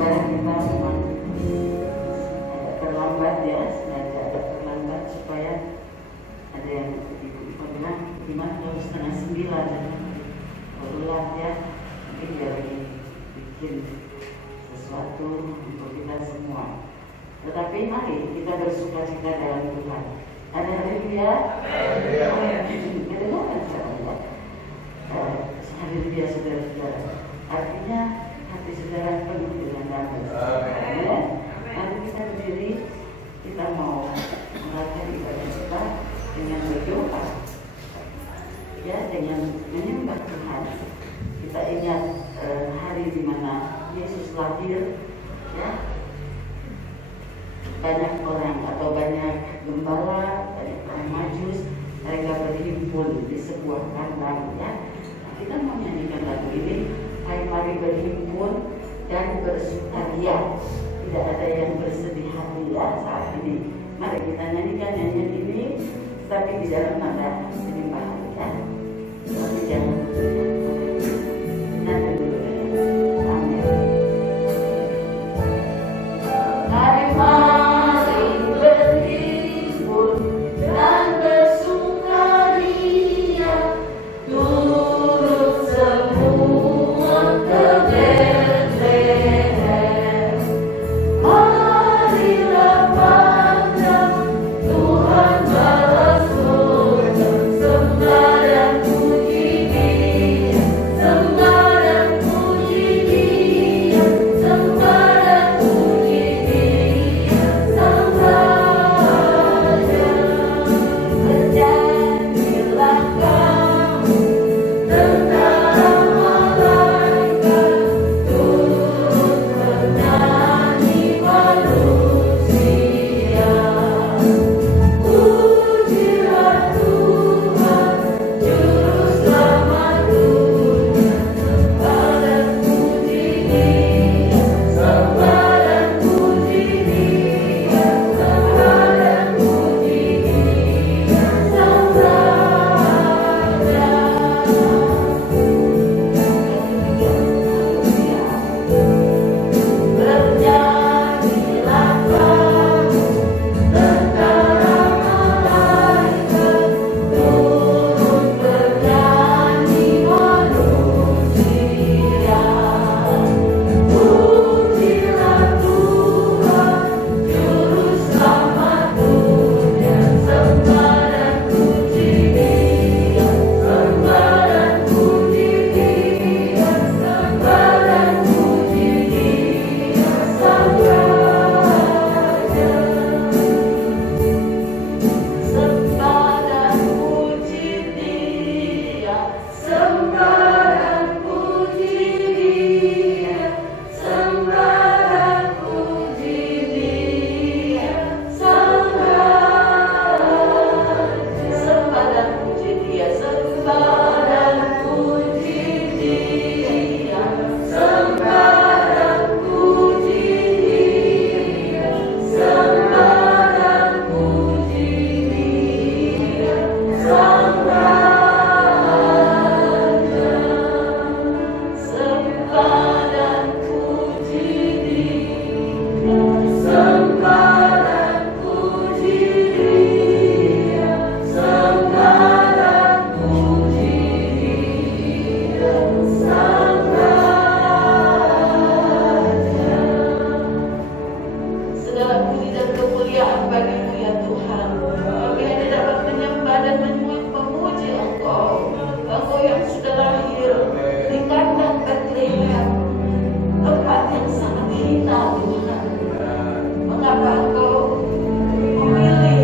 Kadang-kadang kita memang agak terlambat ya, sengaja agak terlambat supaya ada yang ibu-ibu bilang gimana kalau 8:30 berulang ya, mungkin dia lagi bikin sesuatu untuk kita semua. Tetapi mari kita bersuka cita dalam Tuhan. Ada haleluya. Kedengaran saudara. Haleluya saudara-saudara. Artinya hati saudara penuh dengan damai. Ya. Mari kita berdiri, kita mau melakukan ibadah kita dengan berdoa. Ya, dengan menyembah Tuhan. Kita ingat hari di mana Yesus lahir, ya. Banyak orang atau banyak gembala, banyak orang majus, mereka berhimpun di sebuah kandang, ya. Kita mau nyanyikan lagu ini. Hai, mari berhimpun dan bersukaria. Tidak ada yang bersedih hati ya saat ini. Mari kita nyanyikan nyanyian ini, tapi di dalam nada penyembahan ya. Tapi jangan nada dulu ya. Amin. Hai, mari berhimpun dan bersukaria, turut semua ke Betlehem. Marilah pandang Tuhan balas surga, sembah dan puji Dia, sembah dan puji Dia, sembah dan puji Dia, Sang Raja. Bernyanyilah kamu, tentara malaikat, turut bernyanyi manusia. Pujilah Tuhan, Juru Selamat dunia, sembah dan puji Dia, sembah dan puji Dia, sembah dan puji Dia, Sang Raja. Bernyanyilah kamu, tentara malaikat, turut bernyanyi manusia. Pujilah Tuhan, Juru Selamat dunia, sembah dan puji Dia, sembah dan puji Dia, sembah dan puji Dia, Sang Raja. Sembah dan puji Dia, sembah dan puji Dia, sembah dan puji Dia, Sang Raja. Sembah dan puji Dia, sembah dan puji Dia, sembah dan puji Dia, sembah dan puji Dia, Sang Raja. Sembah dan puji Dia, sembah dan puji Dia, sembah dan puji Dia, Sang Raja. Segala puji dan kemuliaan bagi-Mu ya Tuhan. Kami hanya dapat menyembah dan memuji Engkau, Engkau yang sudah lahir di kandang Betlehem, tempat yang sangat hina Tuhan. Mengapa Engkau memilih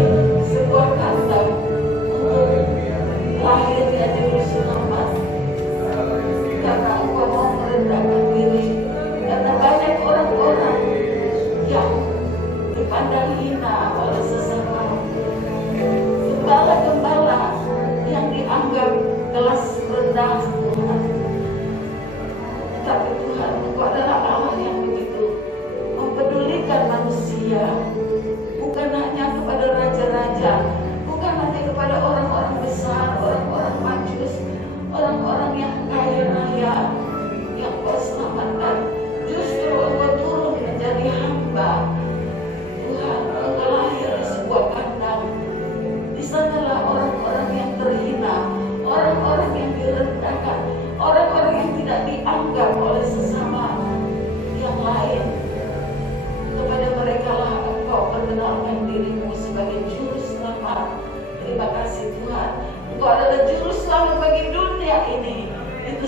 sebuah kandang untuk lahirnya Juru Selamat? Karena Engkau mau merendahkan diri, karena banyak orang-orang yang dipandang hina oleh sesama, gembala-gembala yang dianggap kelas rendah Tuhan. Tapi Tuhan, Engkau adalah Allah yang begitu mempedulikan manusia.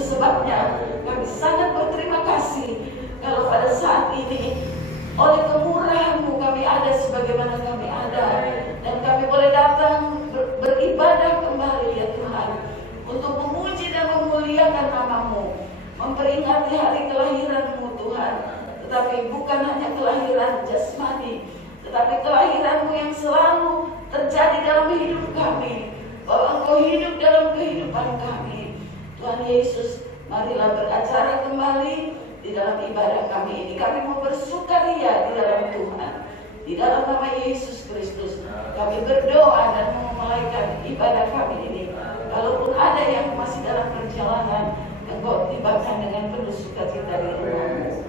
sebabnya kami sangat berterima kasih kalau pada saat ini oleh kemurahan-Mu kami ada sebagaimana kami ada, dan kami boleh datang beribadah kembali ya Tuhan, untuk memuji dan memuliakan nama-Mu, memperingati hari kelahiran-Mu Tuhan. Tetapi bukan hanya kelahiran jasmani, tetapi kelahiran-Mu yang selalu terjadi dalam hidup kami, bahwa Engkau hidup dalam kehidupan kami. Tuhan Yesus, marilah beracara kembali di dalam ibadah kami ini. Kami mau bersukaria di dalam Tuhan. Di dalam nama Yesus Kristus kami berdoa dan memulaikan ibadah kami ini. Kalaupun ada yang masih dalam perjalanan, Engkau tibakan dengan penuh sukacita di rumah-Mu.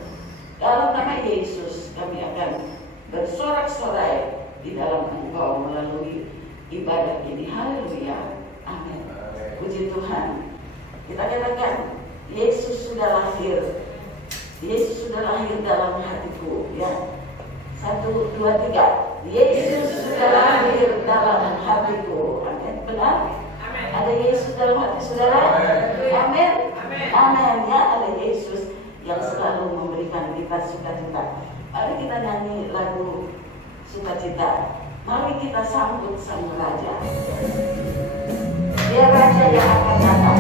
Dalam nama Yesus kami akan bersorak-sorai di dalam Engkau melalui ibadah ini. Haleluya. Amin. Puji Tuhan. Kita katakan, Yesus sudah lahir. Yesus sudah lahir dalam hatiku. Ya. 1, 2, 3. Yesus sudah lahir dalam hatiku. Amin. Benar? Amin. Ada Yesus dalam hati saudara? Amin. Amin. Ya, ada Yesus yang selalu memberikan kita sukacita. Mari kita nyanyi lagu sukacita. Mari kita sambut Sang Raja. Dia Raja yang akan datang.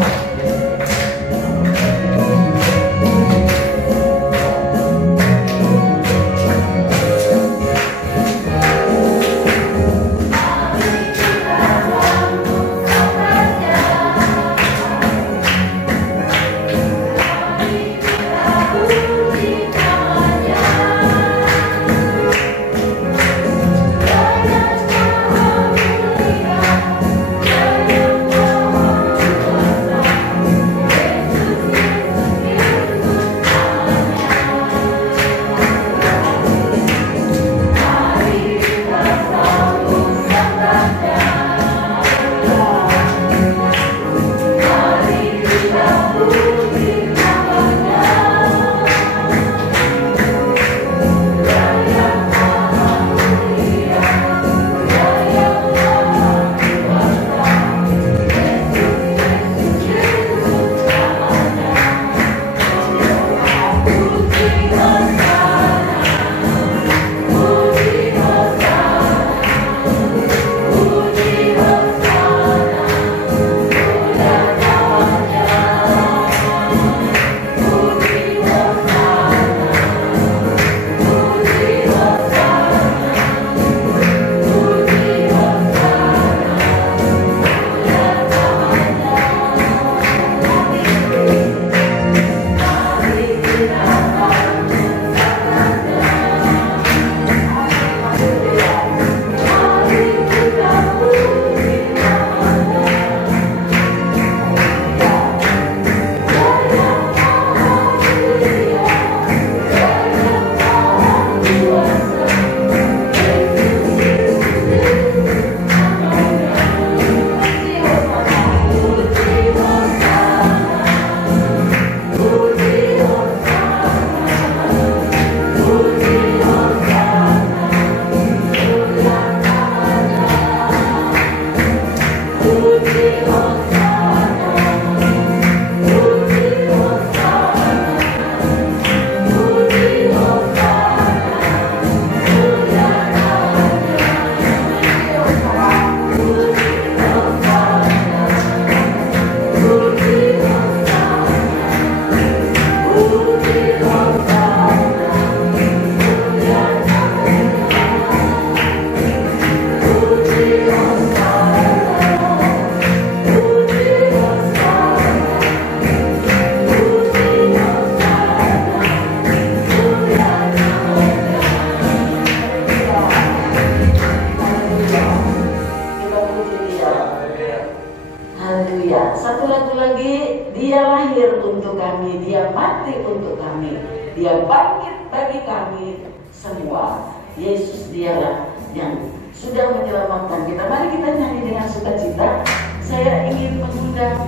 Dia bangkit bagi kami semua. Yesus dialah yang sudah menyelamatkan kita. Mari kita nyanyi dengan sukacita. Saya ingin mengundang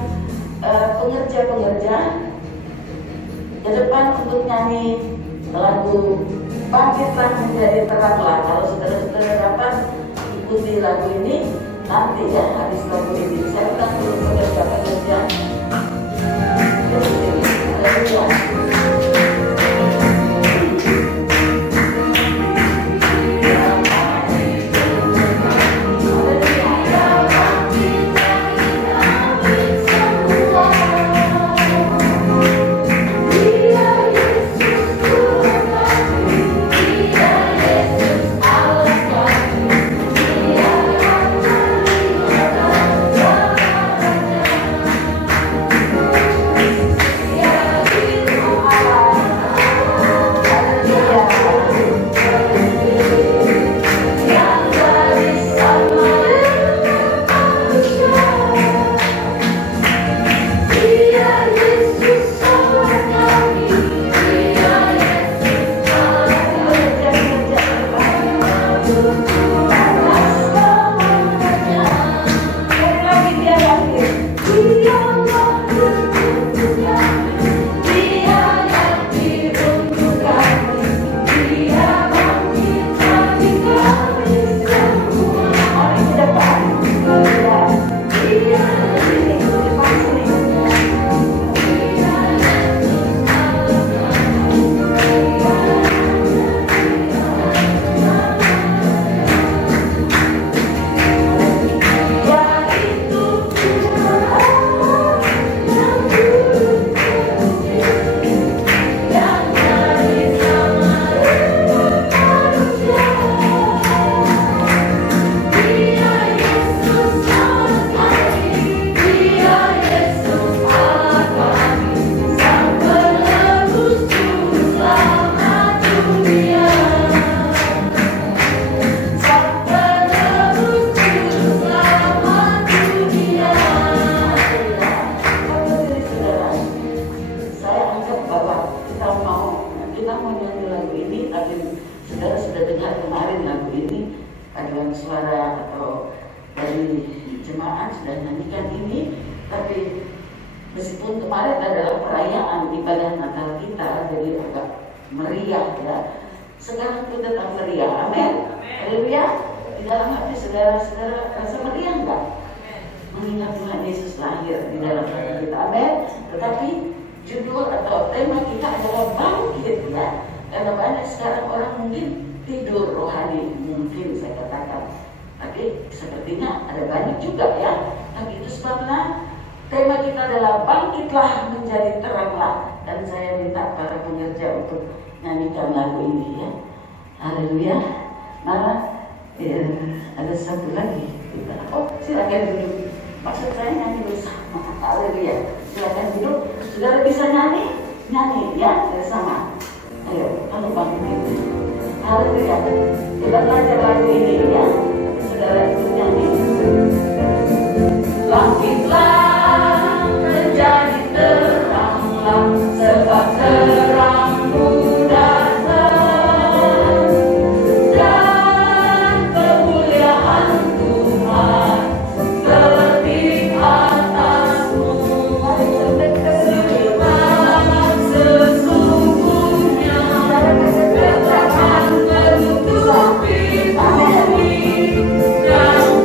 pengerja-pengerja ke depan untuk nyanyi lagu Bangkitlah Menjadi Teranglah. Kalau saudara-saudara dapat ikuti lagu ini nanti ya habis lagu ini. Saya undang dulu pengerja-pengerja. Meskipun kemarin adalah perayaan ibadah Natal kita, jadi agak meriah ya. Sekarang pun tetap meriah, amin. Haleluya. Di dalam hati saudara-saudara rasa meriah enggak? Mengingat Tuhan Yesus lahir di dalam hati kita, amin. Tetapi judul atau tema kita adalah bangkit ya. Karena banyak sekarang orang mungkin tidur rohani, mungkin saya katakan. Tapi sepertinya ada banyak juga ya. Tapi itu sebabnya tema kita adalah bangkitlah menjadi teranglah. Dan saya minta para pengerja untuk nyanyikan lagu ini ya. Haleluya. Nah, ya, ada satu lagi. Oh, silakan duduk. Maksud saya nyanyi bersama. Haleluya. Silakan duduk. Saudara bisa nyanyi ya bersama. Ayo, kalau bangkit. Haleluya. Kita belajar lagu ini ya. Saudara itu nyanyi. Bangkitlah menjadi teranglah, sebab terangmu datang, dan kemuliaan Tuhan terbit atasmu. Sebab sesungguhnya kegelapan menutupi bumi, dan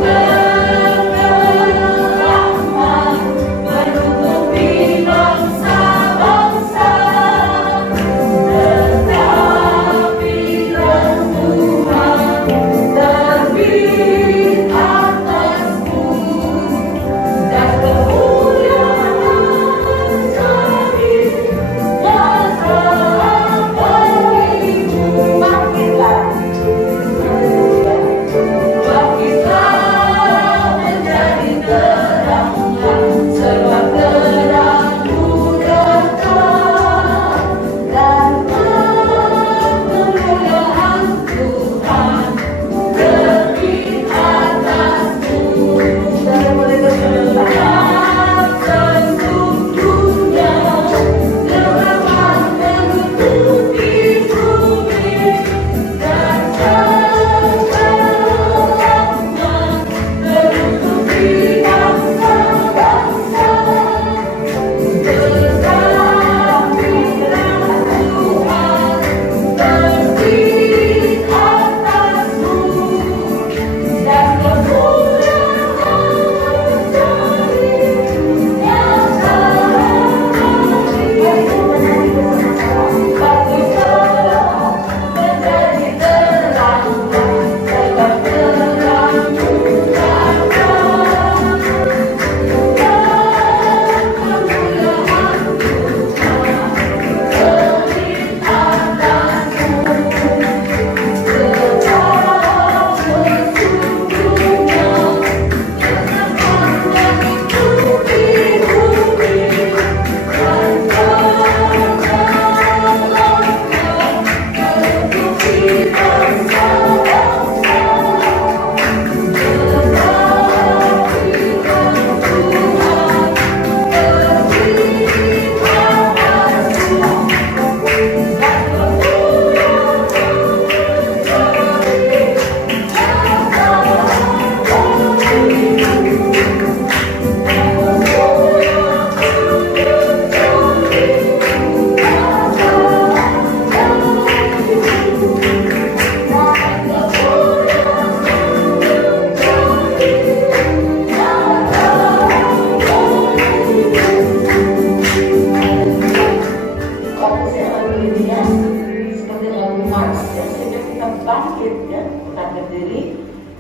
bangkit ya, kita berdiri.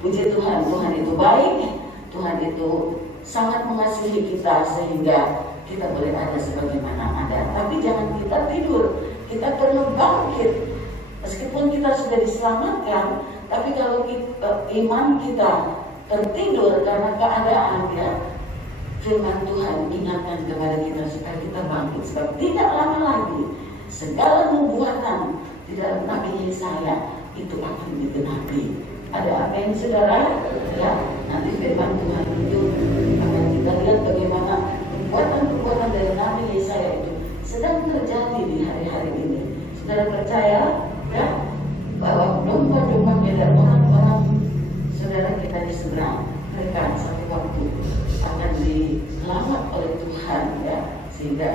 Puji Tuhan, Tuhan itu baik, Tuhan itu sangat mengasihi kita sehingga kita boleh ada sebagaimana ada. Tapi jangan kita tidur, kita perlu bangkit. Meskipun kita sudah diselamatkan, tapi kalau iman kita tertidur karena keadaan ya, firman Tuhan ingatkan kepada kita supaya kita bangkit. Sebab tidak lama lagi segala nubuatan di dalam Nabi Yesaya itu akan digenapi. Ada apa yang saudara? Ya, nanti firman Tuhan itu akan kita lihat bagaimana perbuatan-perbuatan dari Nabi Yesaya itu sedang terjadi di hari-hari ini. Saudara percaya ya bahwa domba-domba dan orang-orang saudara kita di seberang, mereka satu waktu akan diselamat oleh Tuhan ya, sehingga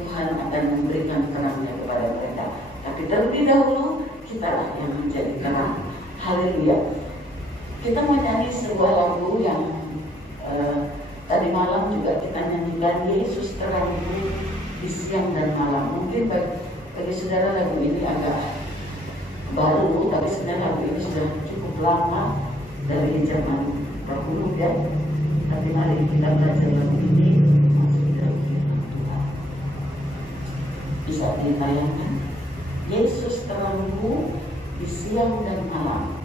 Tuhan akan memberikan terangnya kepada mereka. Tapi terlebih dahulu kitalah yang menjadi terang. Haleluya. Kita mau nyanyi sebuah lagu yang tadi malam juga kita nyanyikan, Yesus terangku di siang dan malam. Mungkin bagi saudara lagu ini agak baru, tapi sebenarnya lagu ini sudah cukup lama dari zaman dahulu ya. Tapi mari kita belajar lagu ini masuk dalam firman Tuhan. Bisa ditayangkan? Yesus terangku di siang dan malam.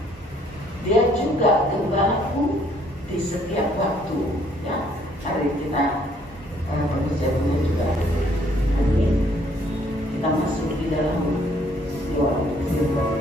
Dia juga gembalaku di setiap waktu. Ya, mari kita berbicara juga. Nanti kita masuk di dalam doa firman.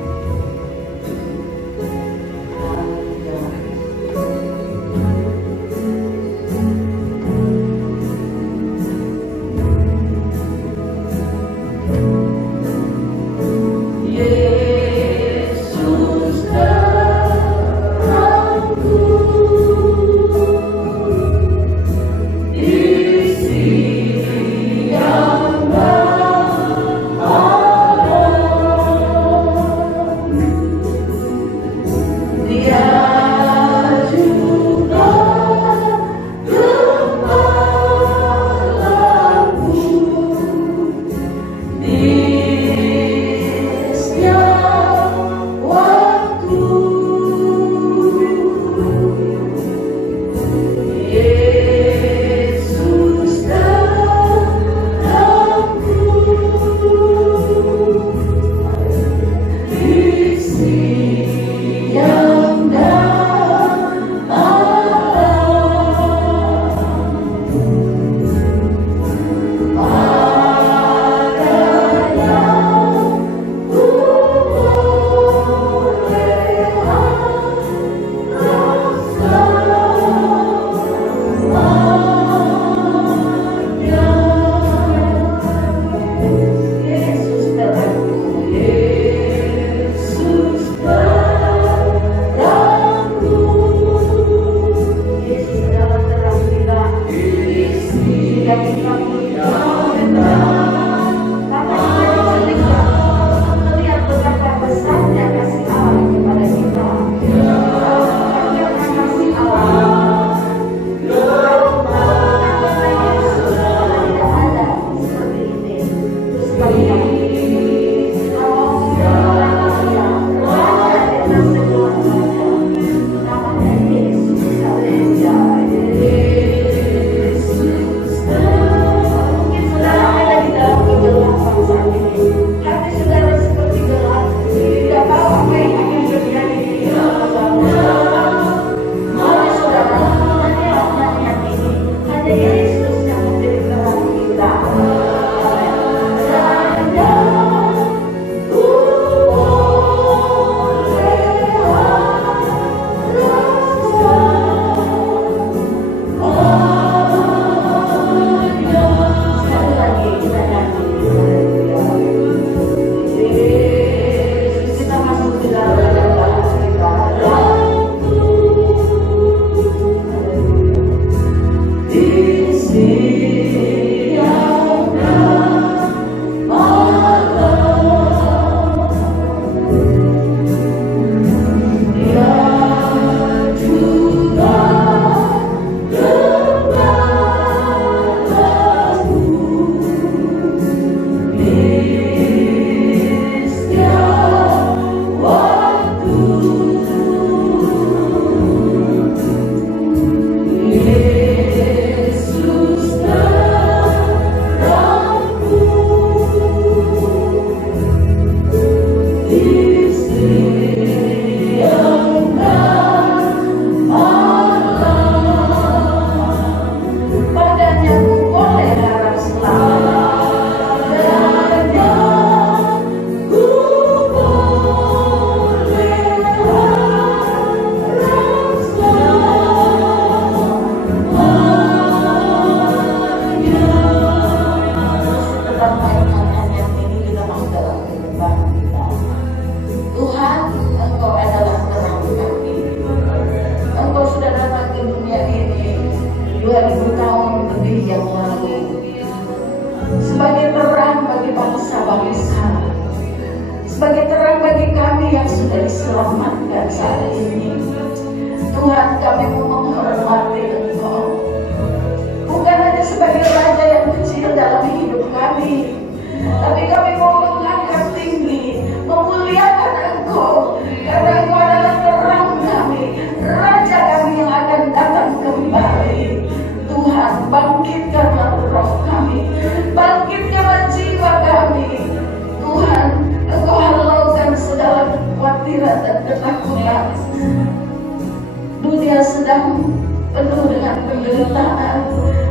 Dunia sedang penuh dengan penderitaan.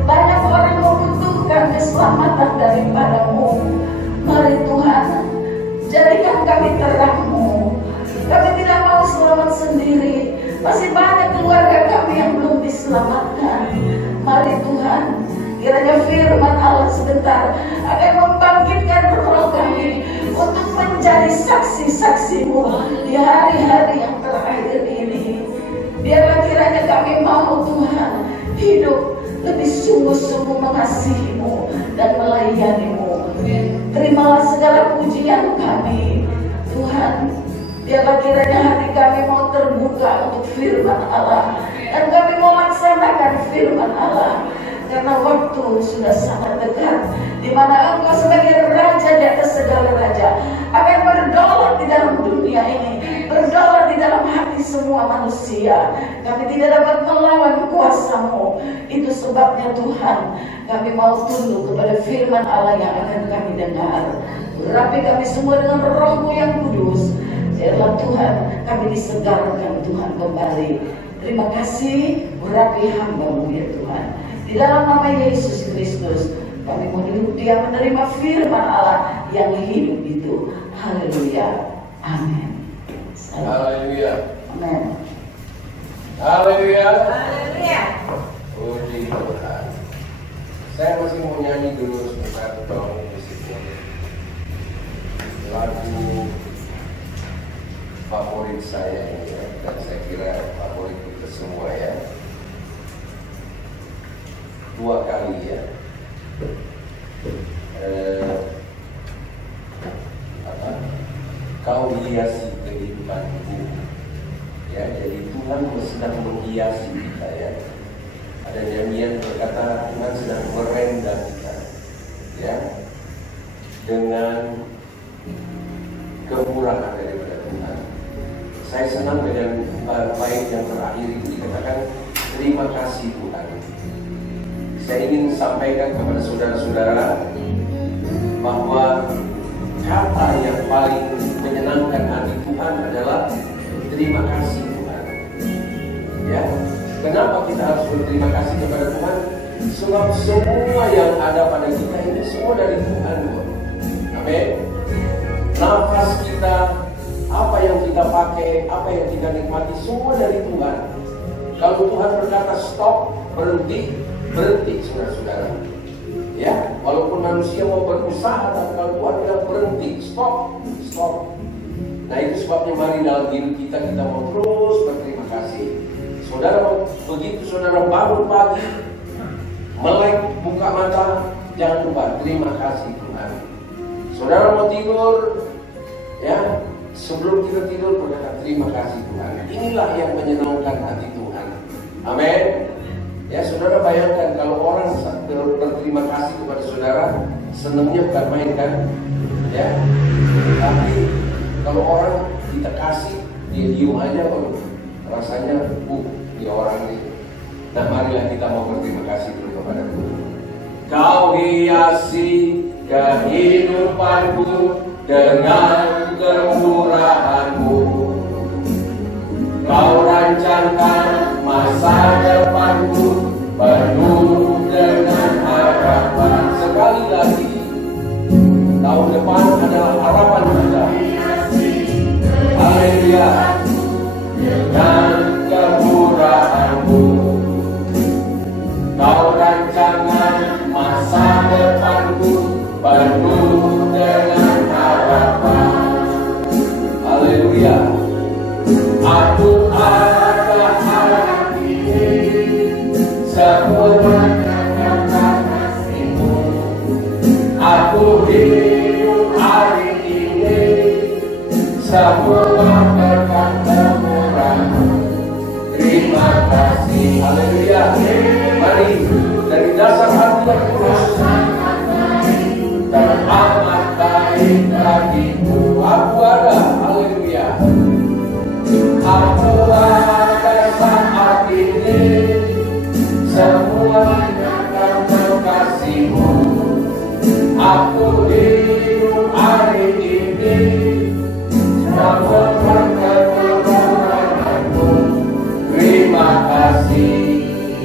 Banyak orang membutuhkan keselamatan daripadamu. Mari Tuhan, jadikan kami terang-Mu. Kami tidak mau selamat sendiri. Masih banyak keluarga kami yang belum diselamatkan. Mari Tuhan, kiranya firman Allah sebentar akan membangkitkan roh kami untuk menjadi saksi-saksi-Mu di hari-hari yang terakhir ini. Biarlah kiranya kami mau Tuhan hidup lebih sungguh-sungguh mengasihi-Mu dan melayani-Mu. Terimalah segala pujian kami Tuhan. Biarlah kiranya hati kami mau terbuka untuk firman Allah, dan kami mau laksanakan firman Allah. Karena waktu sudah sangat dekat, di mana Engkau sebagai Raja di atas segala raja akan berdaulat di dalam dunia ini, berdaulat di dalam hati semua manusia. Kami tidak dapat melawan kuasa-Mu. Itu sebabnya Tuhan, kami mau tunduk kepada firman Allah yang akan kami dengar. Urapi kami semua dengan Roh-Mu yang kudus. Biarlah Tuhan kami disegarkan Tuhan kembali. Terima kasih, urapi hamba-Mu ya Tuhan. Di dalam nama Yesus Kristus, kami mau dia menerima firman Allah yang hidup itu. Haleluya. Amin. Haleluya. Amin. Haleluya. Haleluya. Puji Tuhan. Saya masih mau nyanyi dulu sebentar dong musiknya. Lagu favorit saya ini ya, dan saya kira favorit kita semua ya. 2 kali ya. Kau hiasi kehidupanku ya, jadi Tuhan sedang menghiasi kita ya. Ada nyanyian berkata Tuhan sedang merendam kita ya, dengan kemurahan daripada Tuhan. Saya senang dengan bait yang terakhir itu dikatakan terima kasih Tuhan. Saya ingin sampaikan kepada saudara-saudara bahwa kata yang paling menyenangkan hati Tuhan adalah terima kasih Tuhan. Ya, kenapa kita harus berterima kasih kepada Tuhan? Sebab semua yang ada pada kita ini semua dari Tuhan. Amin. Nafas kita, apa yang kita pakai, apa yang kita nikmati, semua dari Tuhan. Kalau Tuhan berkata stop, berhenti saudara-saudara. Ya, walaupun manusia mau berusaha, tapi kalau Tuhan bilang berhenti, stop. Nah itu sebabnya mari dalam hidup kita mau terus berterima kasih. Saudara, begitu saudara bangun pagi, melek buka mata, jangan lupa terima kasih Tuhan. Saudara mau tidur, ya sebelum kita tidur berkata terima kasih Tuhan. Inilah yang menyenangkan hati Tuhan. Amin. Ya saudara bayangkan kalau orang berterima kasih kepada saudara, senangnya bukan main kan? Ya. Tapi kalau orang kita kasih, dia diem aja, rasanya dia orang ini. Nah marilah kita mau berterima kasih dulu kepada Tuhan. Kau hiasi kehidupanku dengan kemurahan. Haleluya. Dengan kemurahan-Mu Kau rancangan masa depanku penuh dengan harapan. Haleluya. Aku ada hari ini semuanya karena kasih-Mu. Aku hidup hari ini semua berkat kemurahan-Mu. Terima kasih. Haleluya. Mari dari dasar hati yang tulus dan amat baik bagimu. Aku ada. Haleluya. Aku ada saat ini semuanya karena kasih-Mu. Aku hidup hari ini semua berkat kemurahan-Mu. Terima kasih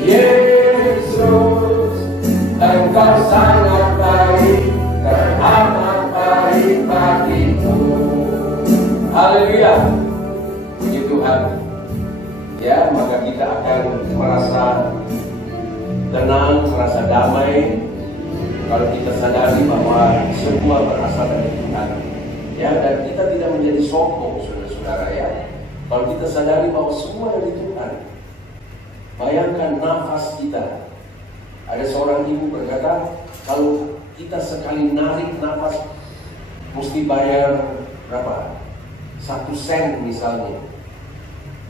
Yesus, Engkau sangat baik dan amat baik bagimu. Haleluya. Puji Tuhan. Ya, maka kita akan merasa tenang, merasa damai kalau kita sadari bahwa semua berasal dari Tuhan. Ya, dan kita tidak menjadi sombong, saudara-saudara ya. Kalau kita sadari bahwa semua dari Tuhan. Bayangkan nafas kita. Ada seorang ibu berkata, kalau kita sekali narik nafas mesti bayar berapa? 1 sen misalnya.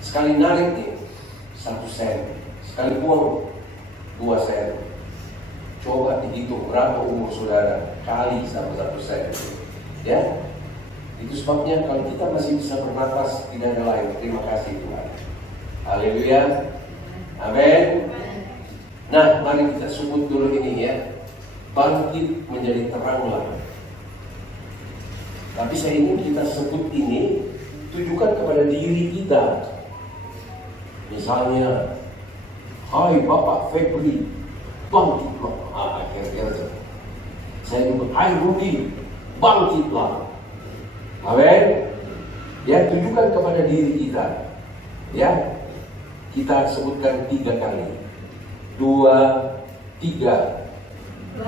Sekali narik nih 1 sen. Sekali buang 2 sen. Coba dihitung berapa umur saudara kali sama 1 sen. Ya, itu sebabnya kalau kita masih bisa bernafas tidak ada lain. Terima kasih Tuhan. Haleluya. Amin. Nah, mari kita sebut dulu ini ya. Bangkit menjadi teranglah. Tapi saya ingin kita sebut ini tujukan kepada diri kita. Misalnya, hai Bapak Febri, bangkitlah. Kira-kira saya nyebut, hai Rudi, bangkitlah. Amin. Ya, tujukan kepada diri kita. Ya, kita sebutkan 3 kali. 2, 3.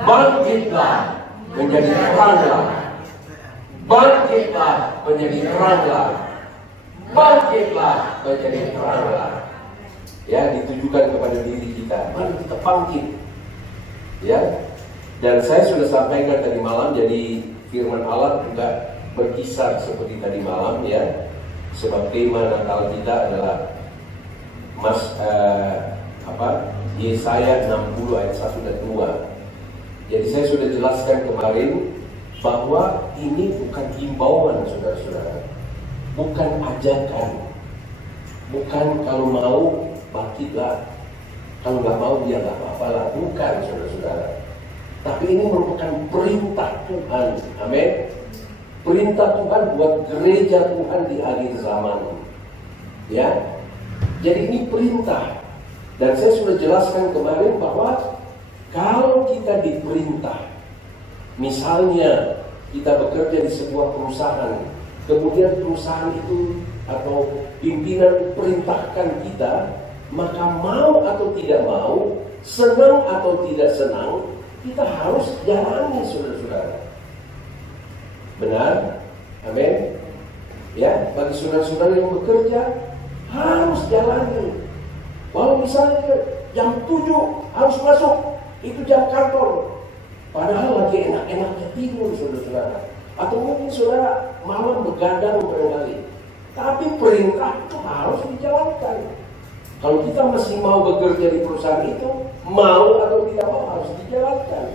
Bangkitlah menjadi teranglah. Bangkitlah menjadi teranglah. Bangkitlah menjadi teranglah. Ya, ditujukan kepada diri kita. Mari kita bangkit. Ya. Dan saya sudah sampaikan tadi malam, jadi firman Allah juga berkisar seperti tadi malam ya. Sebab tema Natal kita adalah Yesaya 60 ayat 1 dan 2. Jadi saya sudah jelaskan kemarin bahwa ini bukan himbauan saudara-saudara, bukan ajakan, bukan kalau mau bangkitlah, kalau nggak mau ya nggak apa-apa lah, bukan saudara-saudara. Tapi ini merupakan perintah Tuhan, amin. Perintah Tuhan buat gereja Tuhan di akhir zaman, ya. Jadi ini perintah. Dan saya sudah jelaskan kemarin bahwa kalau kita diperintah, misalnya kita bekerja di sebuah perusahaan, kemudian perusahaan itu atau pimpinan perintahkan kita, maka mau atau tidak mau, senang atau tidak senang, kita harus jalani saudara-saudara. Benar? Amin. Ya, bagi saudara-saudara yang bekerja harus jalani. Walau misalnya jam 7 harus masuk, itu jam kantor. Padahal lagi enak-enaknya tidur saudara-saudara. Atau mungkin saudara malam begadang barangkali. Tapi perintah itu harus dijalankan. Kalau kita masih mau bekerja di perusahaan itu, mau atau tidak mau harus dijalankan.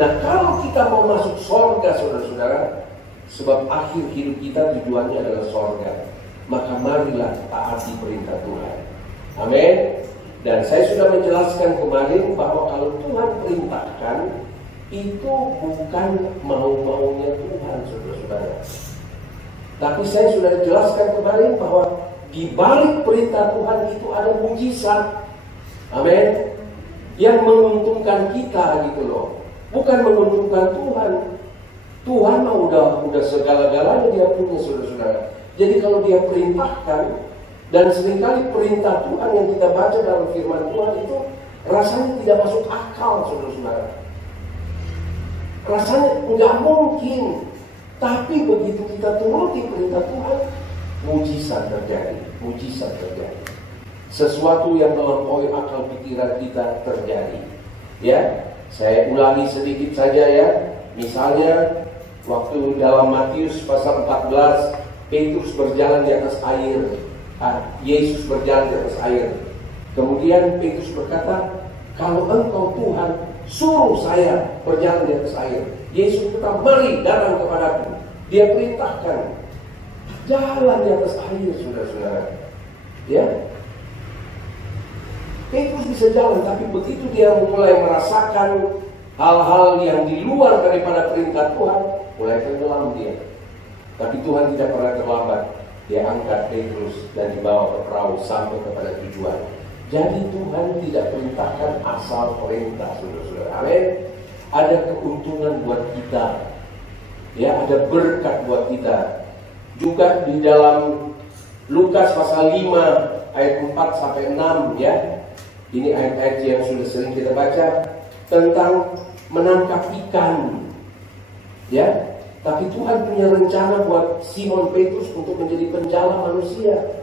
Nah, kalau kita mau masuk surga saudara-saudara, sebab akhir hidup kita tujuannya adalah surga, maka marilah taati perintah Tuhan. Amin. Dan saya sudah menjelaskan kemarin bahwa kalau Tuhan perintahkan, itu bukan mau-maunya Tuhan saudara-saudara. Tapi saya sudah jelaskan kemarin bahwa di balik perintah Tuhan itu ada mujizat. Amin. Yang menguntungkan kita gitu loh. Bukan menguntungkan Tuhan. Tuhan mah udah segala-galanya dia punya saudara-saudara. Jadi kalau dia perintahkan, dan seringkali perintah Tuhan yang kita baca dalam firman Tuhan itu rasanya tidak masuk akal, saudara-saudara. Rasanya nggak mungkin. Tapi begitu kita turuti perintah Tuhan, mujizat terjadi. Mujizat terjadi. Sesuatu yang melampaui akal pikiran kita terjadi. Ya, saya ulangi sedikit saja ya. Misalnya waktu dalam Matius pasal 14, Petrus berjalan di atas air. Yesus berjalan di atas air. Kemudian Petrus berkata, kalau engkau Tuhan, suruh saya berjalan di atas air. Yesus berkata, mari datang kepadaku. Dia perintahkan jalan di atas air, saudara-saudara. Ya, Petrus bisa jalan, tapi begitu dia mulai merasakan hal-hal yang di luar daripada perintah Tuhan, mulai tenggelam dia. Tapi Tuhan tidak pernah terlambat. Dia angkat Petrus dan dibawa ke perahu sampai kepada tujuan. Jadi Tuhan tidak perintahkan asal perintah, saudara-saudara. Amin. Ada keuntungan buat kita. Ya, ada berkat buat kita. Juga di dalam Lukas pasal 5 ayat 4 sampai 6 ya. Ini ayat-ayat yang sudah sering kita baca tentang menangkap ikan. Ya. Tapi Tuhan punya rencana buat Simon Petrus untuk menjadi penjala manusia.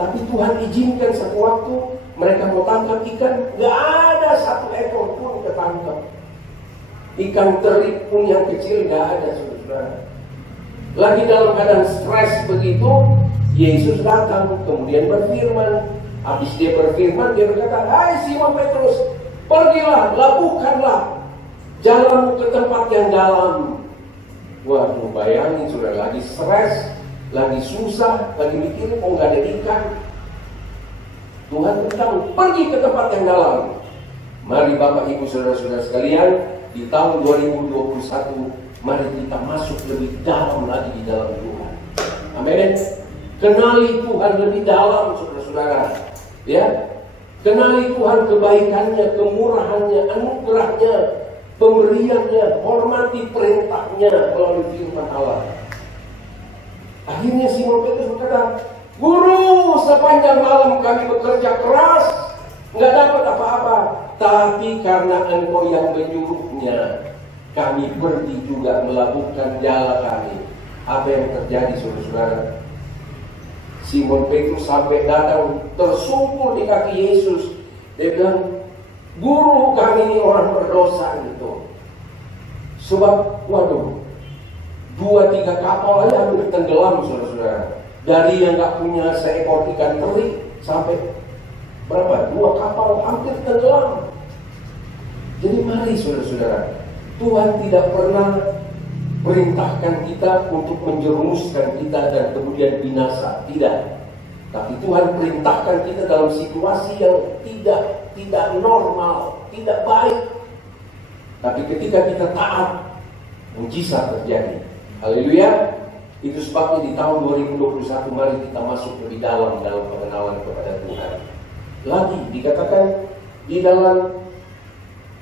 Tapi Tuhan izinkan satu waktu mereka mau tangkap ikan, gak ada satu ekor pun ketangkap. Ikan teri pun yang kecil gak ada, saudara. Lagi dalam keadaan stres begitu, Yesus datang kemudian berfirman. Habis dia berfirman, dia berkata, hai Simon Petrus, pergilah, labuhkanlah jalanmu ke tempat yang dalam. Waduh, bayangin sudah lagi stres, lagi susah, lagi mikirin kok nggak ada ikan. Tuhan beritahu, pergi ke tempat yang dalam. Mari Bapak Ibu Saudara-saudara sekalian, di tahun 2021, mari kita masuk lebih dalam lagi di dalam Tuhan. Amin. Kenali Tuhan lebih dalam, saudara-saudara. Ya, kenali Tuhan, kebaikannya, kemurahannya, anugerahnya, pemberiannya, hormati perintahnya melalui firman Allah. Akhirnya Simon Petrus berkata, Guru, sepanjang malam kami bekerja keras, nggak dapat apa-apa. Tapi karena Engkau yang menyuruhnya, kami pergi juga melabuhkan jala kami. Apa yang terjadi, saudara-saudara? Simon Petrus sampai datang tersungkur di kaki Yesus. Dia bilang, Guru, kami ini orang berdosa gitu. Sebab, waduh, 2-3 kapal aja hampir tenggelam, saudara-saudara. Dari yang gak punya seekor ikan teri sampai berapa? 2 kapal hampir tenggelam. Jadi mari, saudara-saudara, Tuhan tidak pernah perintahkan kita untuk menjerumuskan kita dan kemudian binasa. Tidak. Tapi Tuhan perintahkan kita dalam situasi yang tidak normal, tidak baik. Tapi ketika kita taat, mujizat terjadi. Haleluya. Itu sebabnya di tahun 2021 mari kita masuk lebih dalam pengenalan kepada Tuhan. Lagi dikatakan di dalam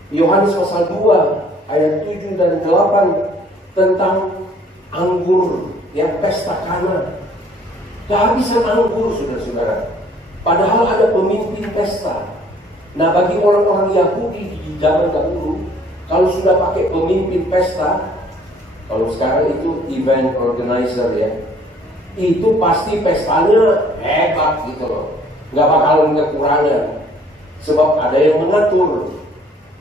Yohanes pasal 2 ayat 7 dan 8 tentang anggur, ya, pesta Kana. Kehabisan anggur, saudara-saudara. Padahal ada pemimpin pesta. Nah, bagi orang-orang Yahudi di zaman dahulu, kalau sudah pakai pemimpin pesta, kalau sekarang itu event organizer ya, itu pasti pestanya hebat gitu loh. Nggak bakalan kekurangan. Sebab ada yang mengatur.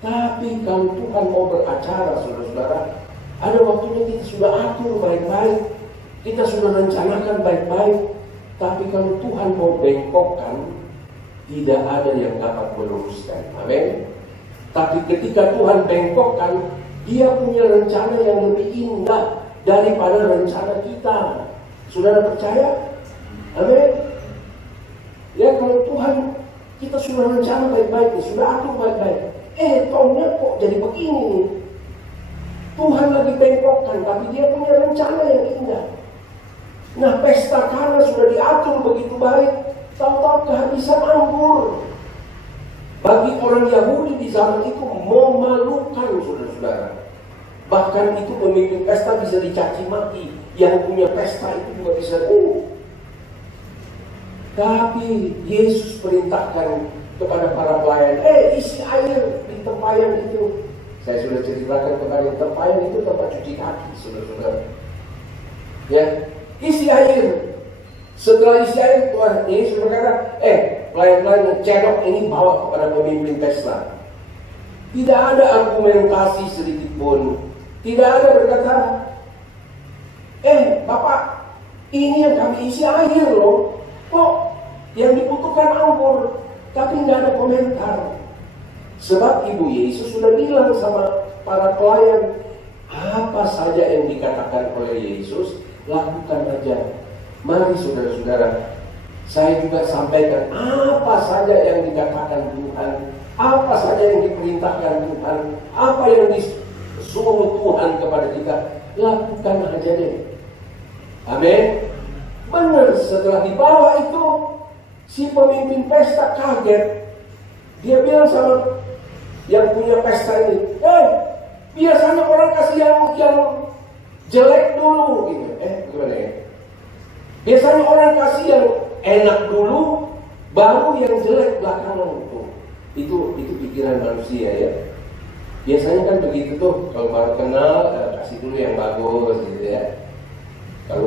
Tapi kalau Tuhan mau beracara, saudara-saudara, ada waktunya kita sudah atur baik-baik. Kita sudah rencanakan baik-baik. Tapi kalau Tuhan mau bengkokkan, tidak ada yang dapat meluruskan. Amin. Tapi ketika Tuhan bengkokkan, Dia punya rencana yang lebih indah daripada rencana kita. Saudara percaya? Amin. Ya, kalau Tuhan, kita sudah rencana baik-baik, sudah atur baik-baik. Tahunnya kok jadi begini nih. Tuhan lagi bengkokkan, tapi Dia punya rencana yang indah. Nah, pesta Kana sudah diatur begitu baik, tahu-tahu kehabisan anggur. Bagi orang Yahudi di zaman itu memalukan, saudara-saudara. Bahkan itu pemimpin pesta bisa dicaci maki. yang punya pesta itu juga bisa. Tapi Yesus perintahkan kepada para pelayan, isi air di tempayan itu. Saya sudah ceritakan kepada tempayan itu tempat cuci kaki, saudara-saudara. Ya, isi air. Setelah isi air, Tuhan Yesus berkata, pelayan-pelayan cedok ini bawa kepada pemimpin pesta. Tidak ada argumentasi sedikit pun. Tidak ada berkata, Bapak, ini yang kami isi air loh. Kok yang dibutuhkan anggur? Tapi nggak ada komentar. Sebab Ibu Yesus sudah bilang sama para pelayan, apa saja yang dikatakan oleh Yesus, lakukan aja. Mari saudara-saudara, saya juga sampaikan apa saja yang dikatakan Tuhan, apa saja yang diperintahkan Tuhan, apa yang disuruh Tuhan kepada kita, lakukan aja deh. Amin. Benar, setelah dibawa itu, si pemimpin pesta kaget. Dia bilang sama yang punya pesta ini, biasanya orang kasih yang jelek dulu gitu. Gimana ya? Biasanya orang kasih yang enak dulu, baru yang jelek belakangan. Itu pikiran manusia ya. Biasanya kan begitu tuh, kalau baru kenal kasih dulu yang bagus gitu ya. Kalau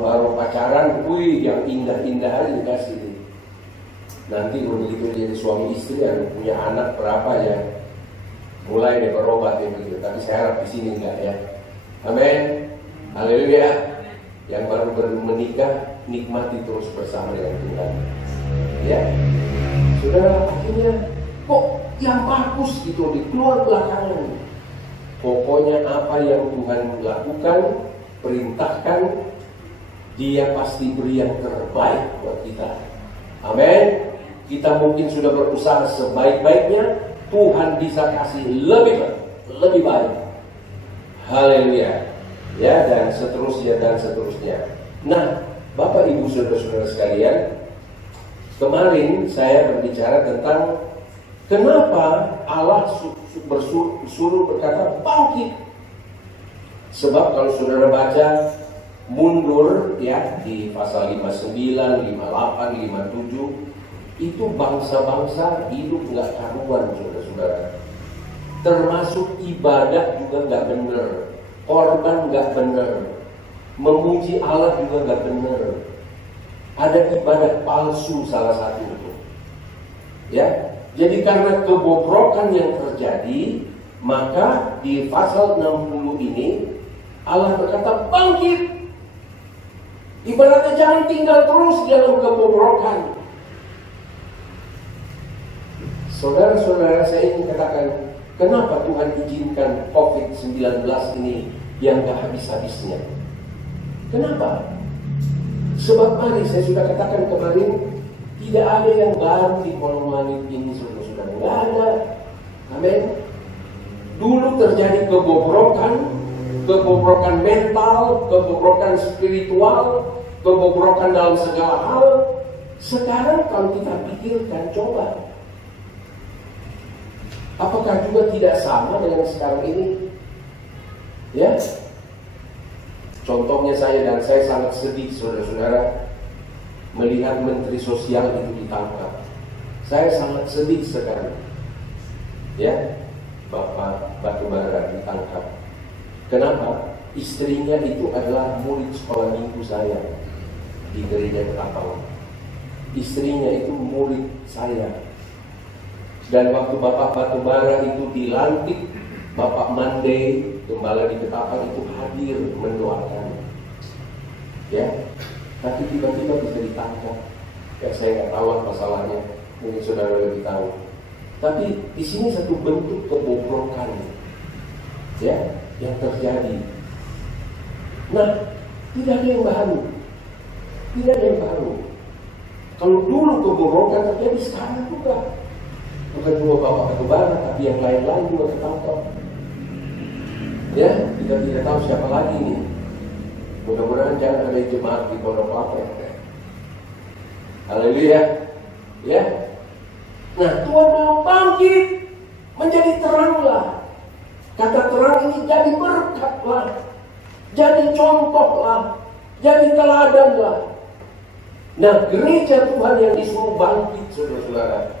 baru pacaran, yang indah-indah aja dikasih. Nanti begitu jadi suami istri yang punya anak berapa ya, mulai dia berobat ya begitu. Tapi saya harap di sini enggak ya. Amin. Haleluya. Yang baru menikah nikmati terus bersama dengan Tuhan. Ya. Saudara, akhirnya kok yang bagus gitu dikeluar belakangan. Pokoknya apa yang Tuhan lakukan, perintahkan, Dia pasti beri yang terbaik buat kita. Amin. Kita mungkin sudah berusaha sebaik-baiknya, Tuhan bisa kasih lebih baik. Haleluya. Ya, dan seterusnya dan seterusnya. Nah, Bapak Ibu Saudara-saudara sekalian, kemarin saya berbicara tentang kenapa Allah suruh berkata bangkit. Sebab kalau saudara baca mundur ya di pasal 59, 58, 57, itu bangsa-bangsa hidup nggak karuan, saudara-saudara. Termasuk ibadah juga nggak benar, korban nggak benar, memuji Allah juga nggak benar. Ada ibadah palsu salah satu itu. Ya, jadi karena kebobrokan yang terjadi, maka di pasal 60 ini Allah berkata bangkit. Ibaratnya jangan tinggal terus dalam kebobrokan. Saudara-saudara, saya ingin katakan, kenapa Tuhan izinkan COVID-19 ini yang gak habis-habisnya? Kenapa? Sebab mari, saya sudah katakan kemarin, tidak ada yang baru di kolong langit ini, saudara-saudara. Tidak ada. Amin. Dulu terjadi kebobrokan mental, kebobrokan spiritual, kebobrokan dalam segala hal. Sekarang kalau kita pikirkan, coba, apakah juga tidak sama dengan sekarang ini? Ya, contohnya saya sangat sedih, saudara-saudara, melihat Menteri Sosial itu ditangkap. Saya sangat sedih sekali. Ya, Bapak Batubara ditangkap. Kenapa? Istrinya itu adalah murid sekolah minggu saya di gereja Ketapang. Istrinya itu murid saya. Dan waktu Bapak Batubara itu dilantik, Bapak Mande, gembala di Ketapang itu hadir mendoakan. Ya, tapi tiba-tiba bisa ditangkap. Ya, saya nggak tahu apa masalahnya. Mungkin saudara lebih tahu. Tapi di sini satu bentuk kebobrokan, ya, yang terjadi. Nah, tidak ada yang baru. Tidak ada yang baru. Kalau dulu kebobrokan terjadi, sekarang juga. Bukan cuma Bapak Batubara, tapi yang lain-lain juga ketangkap. Ya, kita tidak tahu siapa lagi nih. Mudah-mudahan jangan ada jemaat di Pondok Kelapa. Haleluya. Ya. Nah, Tuhan bilang bangkit, menjadi teranglah. Kata terang ini jadi berkatlah. Jadi contohlah, jadi teladanlah. Nah, gereja Tuhan yang disuruh bangkit, saudara-saudara.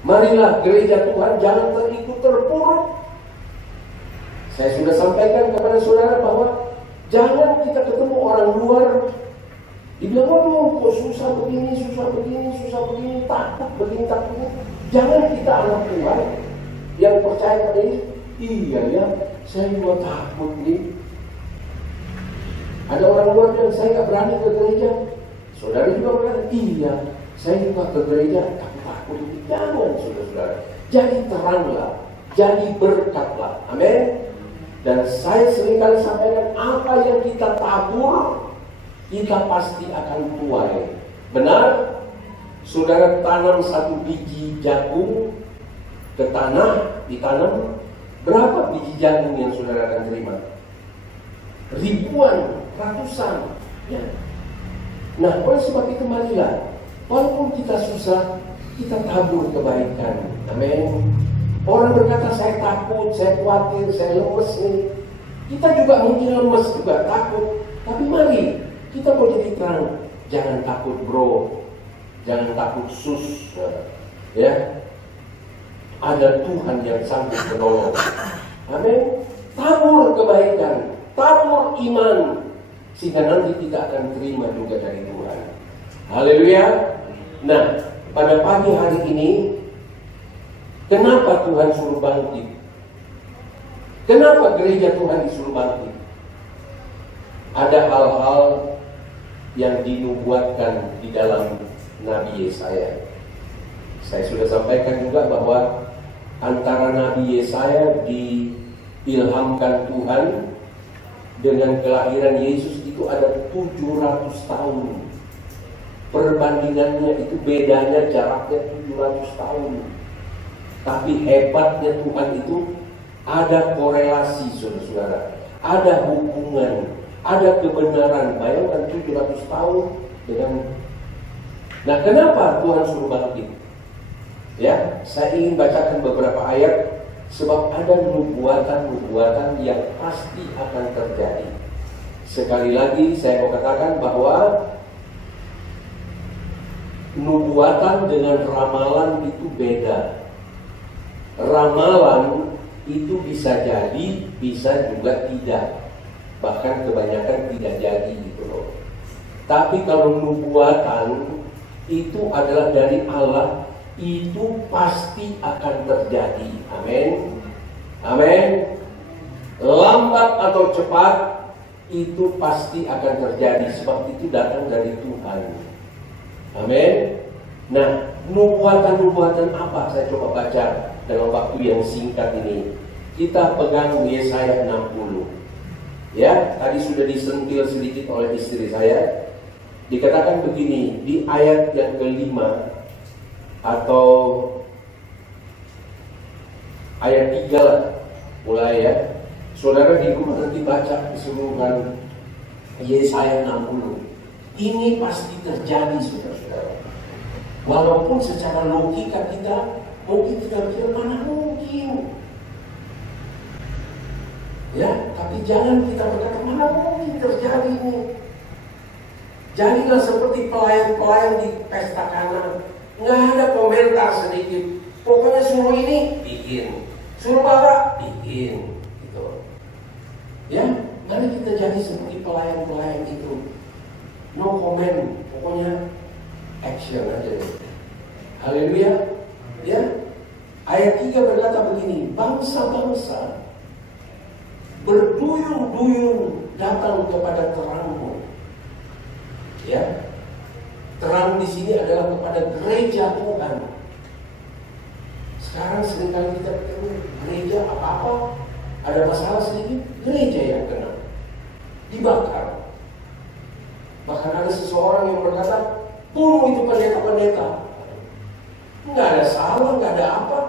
Marilah gereja Tuhan jangan terikut terpuruk. Saya sudah sampaikan kepada saudara bahwa jangan kita ketemu orang luar, dibilang, waduh kok susah begini, takut begini, takut begini. Jangan kita anak Tuhan yang percaya pada Yesus. Iya ya, saya juga takut nih. Ada orang luar yang saya nggak berani ke gereja. Saudara juga berkata, iya, saya juga ke gereja, tapi takut. Jangan, saudara-saudara. Jadi teranglah, jadi berkatlah. Amin. Dan saya seringkali sampaikan, apa yang kita tabur, kita pasti akan tuai. Benar? Saudara tanam satu biji jagung ke tanah, ditanam, berapa biji jagung yang saudara akan terima? Ribuan, ratusan. Ya. Nah, oleh sebab itu marilah, walaupun kita susah, kita tabur kebaikan. Amin. Orang berkata, saya takut, saya khawatir, saya lemes nih. Kita juga mungkin lemes juga, takut. Tapi mari, kita mau jadi terang. Jangan takut bro, jangan takut sus. Ya, ada Tuhan yang sanggup menolong. Amin. Tabur kebaikan, tabur iman, sehingga nanti kita akan terima juga dari Tuhan. Haleluya. Nah, pada pagi hari ini, kenapa Tuhan suruh bangkit? Kenapa gereja Tuhan disuruh bangkit? Ada hal-hal yang dinubuatkan di dalam Nabi Yesaya. Saya sudah sampaikan juga bahwa antara Nabi Yesaya diilhamkan Tuhan dengan kelahiran Yesus itu ada 700 tahun. Perbandingannya itu bedanya, jaraknya 700 tahun. Tapi hebatnya Tuhan itu ada korelasi, saudara-saudara. Ada hubungan, ada kebenaran. Bayangkan 700 tahun dengan... Nah, kenapa Tuhan suruh bangkit? Ya, saya ingin bacakan beberapa ayat. Sebab ada nubuatan-nubuatan yang pasti akan terjadi. Sekali lagi saya mau katakan bahwa nubuatan dengan ramalan itu beda. Ramalan itu bisa jadi, bisa juga tidak. Bahkan kebanyakan tidak jadi gitu loh. Tapi kalau nubuatan itu adalah dari Allah, itu pasti akan terjadi. Amin. Amin. Lambat atau cepat itu pasti akan terjadi, sebab itu datang dari Tuhan. Amin. Nah, nubuatan-nubuatan apa? Saya coba baca dalam waktu yang singkat ini. Kita pegang Yesaya 60. Ya, tadi sudah disentil sedikit oleh istri saya. Dikatakan begini di ayat yang kelima atau ayat 3 lah, mulai ya. Saudara di rumah nanti baca keseluruhan Yesaya 60. Ini pasti terjadi, saudara-saudara. Walaupun secara logika kita mungkin tidak berpikir, mana mungkin. Ya, tapi jangan kita berkata, mana mungkin terjadi ini. Jadilah seperti pelayan-pelayan di pesta Kana. Nggak ada komentar sedikit. Pokoknya suruh ini, bikin. Suruh bawa, bikin. Gitu. Ya, mari kita jadi seperti pelayan-pelayan itu. No comment, pokoknya action aja. Haleluya. Ya. Ayat 3 berkata begini, bangsa-bangsa berduyun-duyun datang kepada terangmu. Ya. Terang di sini adalah kepada gereja Tuhan. Sekarang seringkali kita bertemu gereja apa-apa, ada masalah sedikit, gereja yang kena, dibakar. Bahkan ada seseorang yang berkata, bunuh itu pendeta-pendeta. Nggak ada salah, nggak ada apa.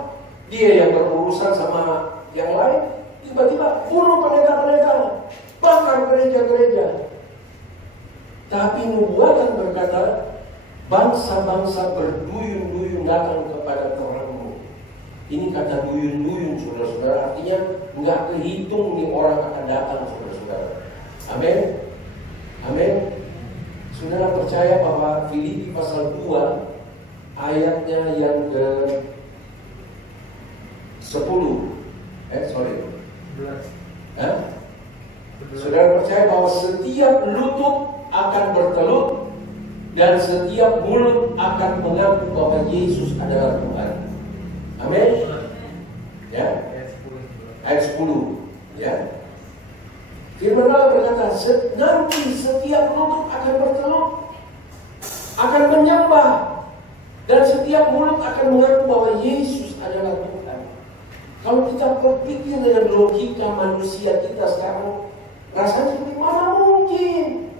Dia yang berurusan sama yang lain, tiba-tiba bunuh pendeta-pendeta, bakar gereja-gereja. Tapi nubuatan berkata, bangsa-bangsa berduyun-duyun datang kepada terangmu. Ini kata duyun-duyun, saudara-saudara, artinya nggak kehitung nih orang akan datang, saudara-saudara. Amin. Amin. Saudara percaya bahwa Filipi pasal 2 ayatnya yang ke 10. Saudara percaya bahwa setiap lutut akan bertelut dan setiap mulut akan mengaku bahwa Yesus adalah Tuhan. Amin. Ya. Ayat 10. Ya. Firman Allah berkata, nanti setiap lutut akan bertelut, akan menyembah, dan setiap mulut akan mengaku bahwa Yesus adalah Tuhan. Kalau kita berpikir dengan logika manusia kita sekarang, rasanya seperti mana mungkin?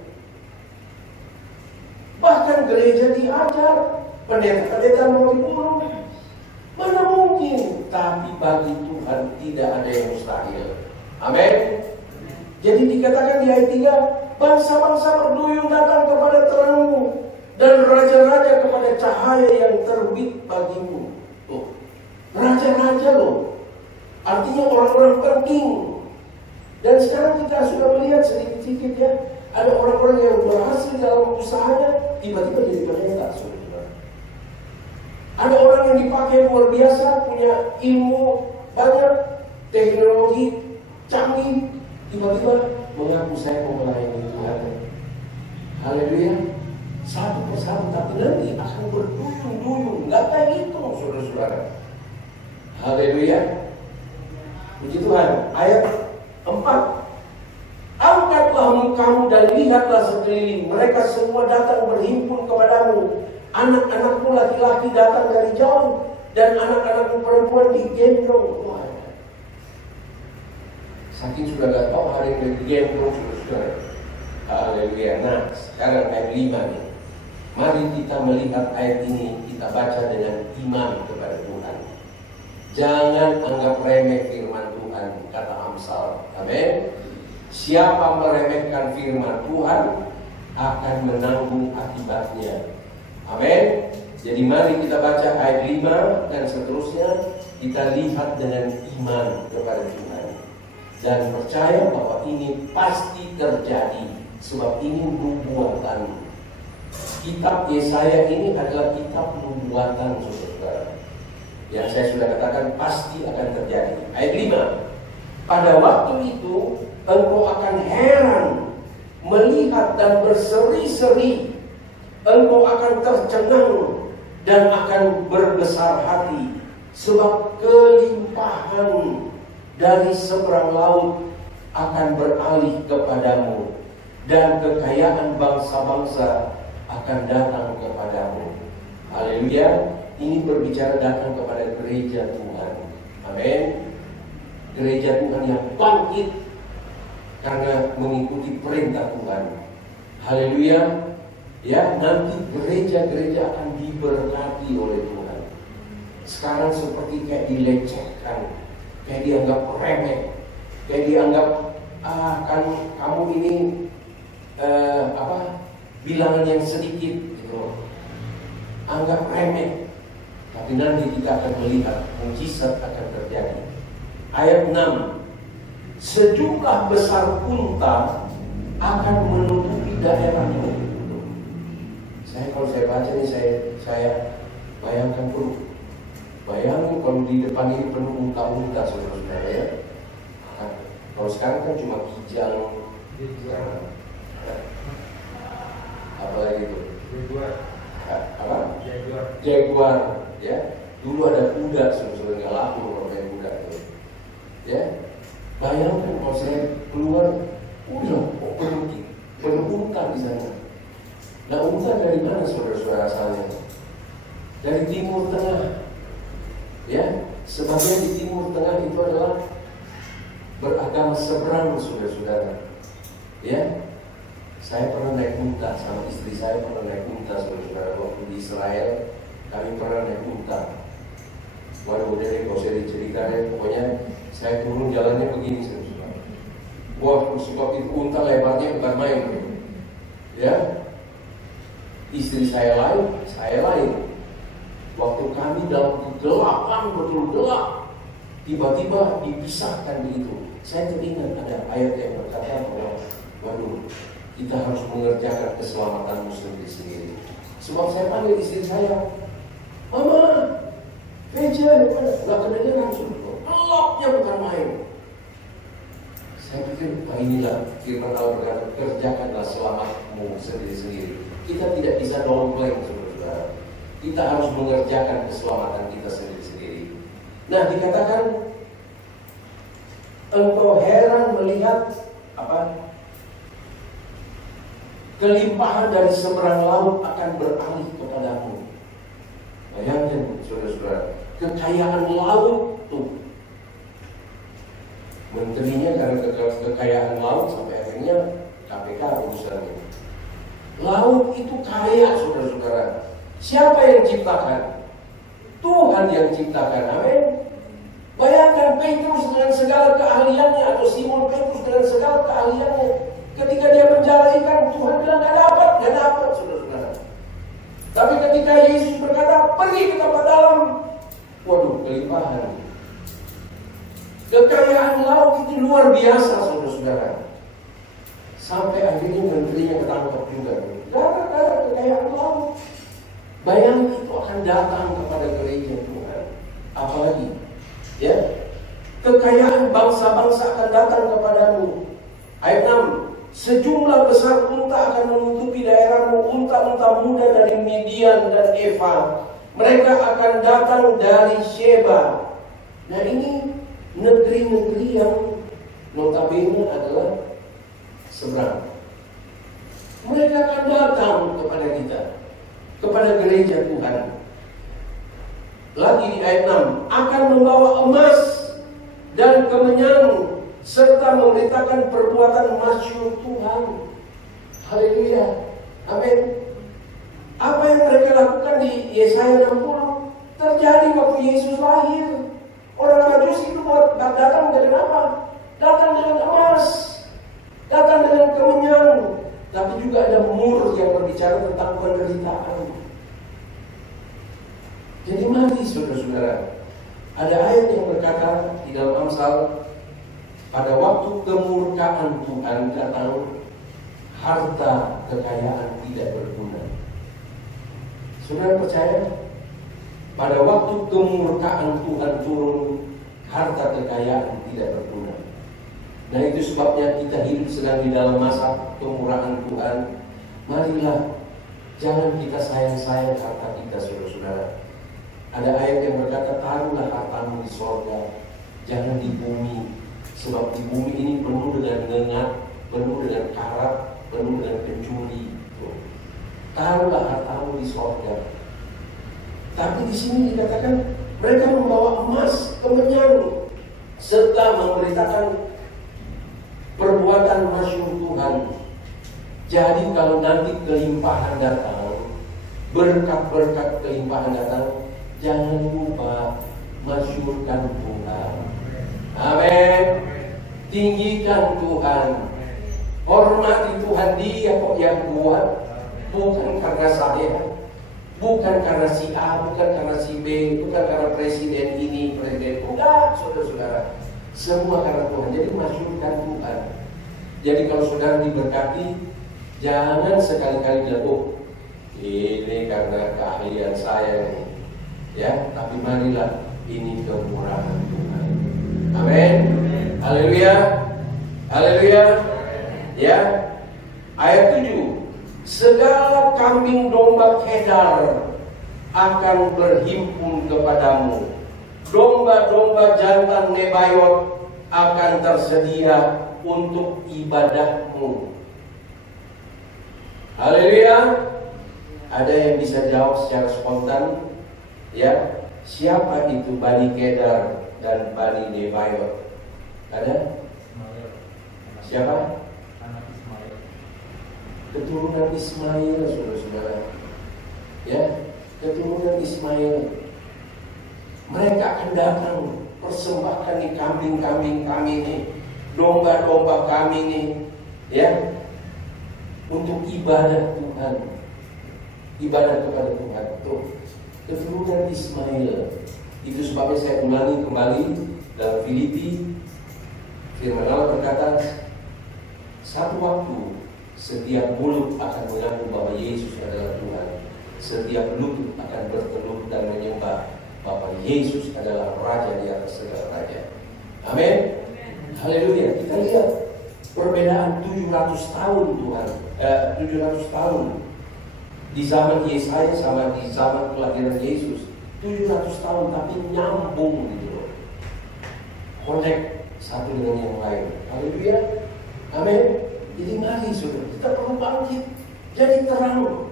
Bahkan gereja diajar, pendeta-pendeta mau dibunuh. Mana mungkin? Tapi bagi Tuhan tidak ada yang mustahil. Amin. Jadi dikatakan di ayat 3, bangsa-bangsa berduyun datang kepada terangmu, dan raja-raja kepada cahaya yang terbit bagimu. Tuh, raja-raja loh. Artinya orang-orang penting. Dan sekarang kita sudah melihat sedikit-sedikit ya, ada orang-orang yang berhasil dalam usahanya, tiba-tiba jadi pendeta. Ada orang yang dipakai luar biasa, punya ilmu banyak, teknologi canggih, tiba-tiba mengaku saya mau melayani Tuhan. Haleluya. Satu persatu, tapi nanti akan berduyun-duyun. Nggak kayak gitu, saudara-saudara. Haleluya. Puji Tuhan. Ayat 4. Angkatlah mukamu dan lihatlah sekeliling. Mereka semua datang berhimpun kepadamu. Anak-anakmu laki-laki datang dari jauh, dan anak-anakmu perempuan digendong. Wah. Saking sudah gak tahu hari ini digendong, saudara. Haleluya. Nah, sekarang ayat 5 nih. Mari kita melihat ayat ini, kita baca dengan iman kepada Tuhan. Jangan anggap remeh firman Tuhan, kata Amsal. Amin. Siapa meremehkan firman Tuhan akan menanggung akibatnya. Amin. Jadi mari kita baca ayat 5 dan seterusnya. Kita lihat dengan iman kepada Tuhan dan percaya bahwa ini pasti terjadi, sebab ini nubuatan. Kitab Yesaya ini adalah kitab nubuatan, saudara. Yang saya sudah katakan pasti akan terjadi. Ayat 5. Pada waktu itu engkau akan heran melihat dan berseri-seri. Engkau akan tercengang dan akan berbesar hati, sebab kelimpahan dari seberang laut akan beralih kepadamu, dan kekayaan bangsa-bangsa akan datang kepadamu. Haleluya. Ini berbicara datang kepada gereja Tuhan. Amin. Gereja Tuhan yang bangkit karena mengikuti perintah Tuhan. Haleluya. Ya, nanti gereja-gereja akan diberkati oleh Tuhan. Sekarang seperti kayak dilecehkan, kayak dianggap remeh, kayak dianggap kan kamu ini bilangan yang sedikit gitu. Anggap remeh. Tapi nanti kita akan melihat mukjizat akan terjadi. Ayat 6. Sejumlah besar unta akan menutupi daerahmu. Kalau saya baca ini saya bayangkan dulu. Bayangin kalau di depan ini penuh unta-unta, saudara-saudara ya. Kalau sekarang kan cuma kijang, apa lagi itu? Jaguar, ya. Dulu ada kuda, saudara-saudara, nggak laku kalau kayak kuda itu. Ya, bayangkan kalau saya keluar, penuh unta di sana. Nah, unta dari mana saudara-saudara asalnya? Dari Timur Tengah. Ya, sebagian di Timur Tengah itu adalah beragama seberang, saudara-saudara. Ya, saya pernah naik unta sama istri saya, pernah naik unta, saudara-saudara. Waktu di Israel kami pernah naik unta. Waduh, dari kalau saya diceritakan, pokoknya saya turun jalannya begini, saudara-saudara. Wah, sebab itu unta lebarnya bukan main. Ya, istri saya lain. Waktu kami dalam kegelapan, betul gelap, tiba-tiba dipisahkan begitu. Saya teringat ada ayat yang berkata bahwa waduh, kita harus mengerjakan keselamatanmu sendiri. Sebab saya panggil istri saya, Mama, gereja, nggak kedengeran sudah, gelapnya bukan main. Saya pikir, inilah firman Allah berkata, kerjakanlah selamatmu sendiri-sendiri. Kita tidak bisa dompleng, saudara. Kita harus mengerjakan keselamatan kita sendiri-sendiri. Nah, dikatakan, engkau heran melihat kelimpahan dari seberang laut akan beralih kepadamu. Bayangkan, saudara-saudara, kekayaan laut tuh. Menterinya karena kekayaan laut sampai akhirnya KPK urusannya. Laut itu kaya, saudara-saudara. Siapa yang ciptakan? Tuhan yang ciptakan. Amin. Bayangkan Petrus dengan segala keahliannya, atau Simon Petrus dengan segala keahliannya. Ketika dia menjala ikan, Tuhan bilang gak dapat, saudara-saudara. Tapi ketika Yesus berkata, pergi ke tempat dalam, waduh, kelimpahan. Kekayaan laut itu luar biasa, saudara-saudara. Sampai akhirnya menterinya ketangkap juga. Gara-gara kekayaan laut. Bayangkan itu akan datang kepada gereja Tuhan. Apalagi, ya, kekayaan bangsa-bangsa akan datang kepadamu. Ayat 6. Sejumlah besar unta akan menutupi daerahmu, unta-unta muda dari Midian dan Eva. Mereka akan datang dari Sheba. Nah, ini negeri-negeri yang notabene adalah seberang. Mereka akan datang kepada kita, kepada gereja Tuhan. Lagi di ayat 6, akan membawa emas dan kemenyan serta memberitakan perbuatan masyhur Tuhan. Haleluya. Amin. Apa yang mereka lakukan di Yesaya 60 terjadi waktu Yesus lahir. Orang Majus itu datang dengan apa? Datang dengan emas, datang dengan kemenyan, tapi juga ada mur yang berbicara tentang penderitaan. Jadi mari, saudara-saudara, ada ayat yang berkata di dalam Amsal, pada waktu kemurkaan Tuhan datang, harta kekayaan tidak berguna. Saudara percaya? Pada waktu kemurkaan Tuhan turun, harta kekayaan tidak berguna. Nah, itu sebabnya kita hidup sedang di dalam masa kemurahan Tuhan. Marilah, jangan kita sayang-sayang harta kita, saudara-saudara. Ada ayat yang berkata, taruhlah hartamu di sorga, jangan di bumi. Sebab di bumi ini penuh dengan ngengat, penuh dengan karat, penuh dengan pencuri. Taruhlah hartamu di sorga. Tapi di sini dikatakan mereka membawa emas, kemenyan, serta memberitakan perbuatan masyhur Tuhan. Jadi kalau nanti kelimpahan datang, berkat-berkat kelimpahan datang, jangan lupa masyhurkan Tuhan. Amin. Tinggikan Tuhan, hormati Tuhan. Dia kok yang kuat, bukan karena saya, bukan karena si A, bukan karena si B, bukan karena presiden ini, presiden enggak, saudara-saudara. Semua karena Tuhan. Jadi masyhurkan Tuhan. Jadi kalau saudara diberkati, jangan sekali-kali bilang, oh, ini karena keahlian saya nih, ya. Tapi marilah, ini kemurahan Tuhan. Amin. Haleluya. Haleluya. Ya. Ayat 7. Segala kambing domba Kedar akan berhimpun kepadamu. Domba-domba jantan Nebayot akan tersedia untuk ibadahmu. Haleluya. Ada yang bisa jawab secara spontan? Ya. Siapa itu Bani Kedar dan Bani Nebayot? Ada? Siapa? Anak Ismail. Keturunan Ismail, saudara-saudara. Ya, keturunan Ismail. Mereka akan datang persembahkan nih kambing-kambing kami nih, domba-domba kami nih, ya, untuk ibadah Tuhan, ibadah kepada Tuhan. Tuh, keturunan Ismail. Itu sebabnya saya ulangi kembali dalam Filipi, firman Allah berkata, Satu waktu setiap mulut akan mengaku bahwa Yesus adalah Tuhan. Setiap lutut akan bertelut dan menyembah bahwa Yesus adalah Raja di atas segala raja. Amin. Haleluya. Kita lihat perbedaan 700 tahun Tuhan. 700 tahun di zaman Yesaya sama di zaman kelahiran Yesus. 700 tahun tapi nyambung gitu loh. Connect satu dengan yang lain. Haleluya. Amin. Jadi mari saudara, kita perlu bangkit jadi terang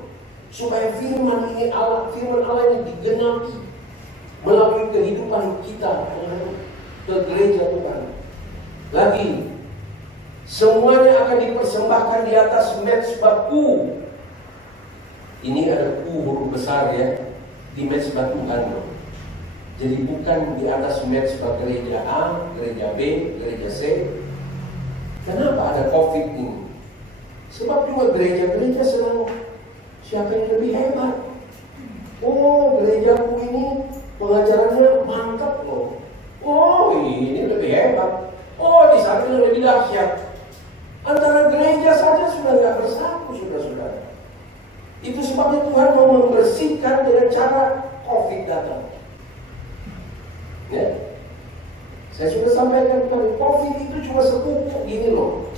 supaya firman Allah ini digenapi melalui kehidupan kita ke gereja Tuhan. Lagi, semuanya akan dipersembahkan di atas mezbah ku. Ini ada ku huruf besar ya, di mezbah Tuhan. Jadi bukan di atas mezbah gereja A, gereja B, gereja C. Kenapa ada COVID ini? Sebab juga gereja-gereja senang siapa yang lebih hebat. Oh, gerejaku ini pengajarannya mantap loh. Oh, ini lebih hebat. Oh, di sana lebih dahsyat. Antara gereja saja sudah nggak bersatu, saudara-saudara. Itu sebabnya Tuhan mau membersihkan dengan cara COVID datang. Ya, saya sudah sampaikan tadi, COVID itu cuma sepupuk gini loh,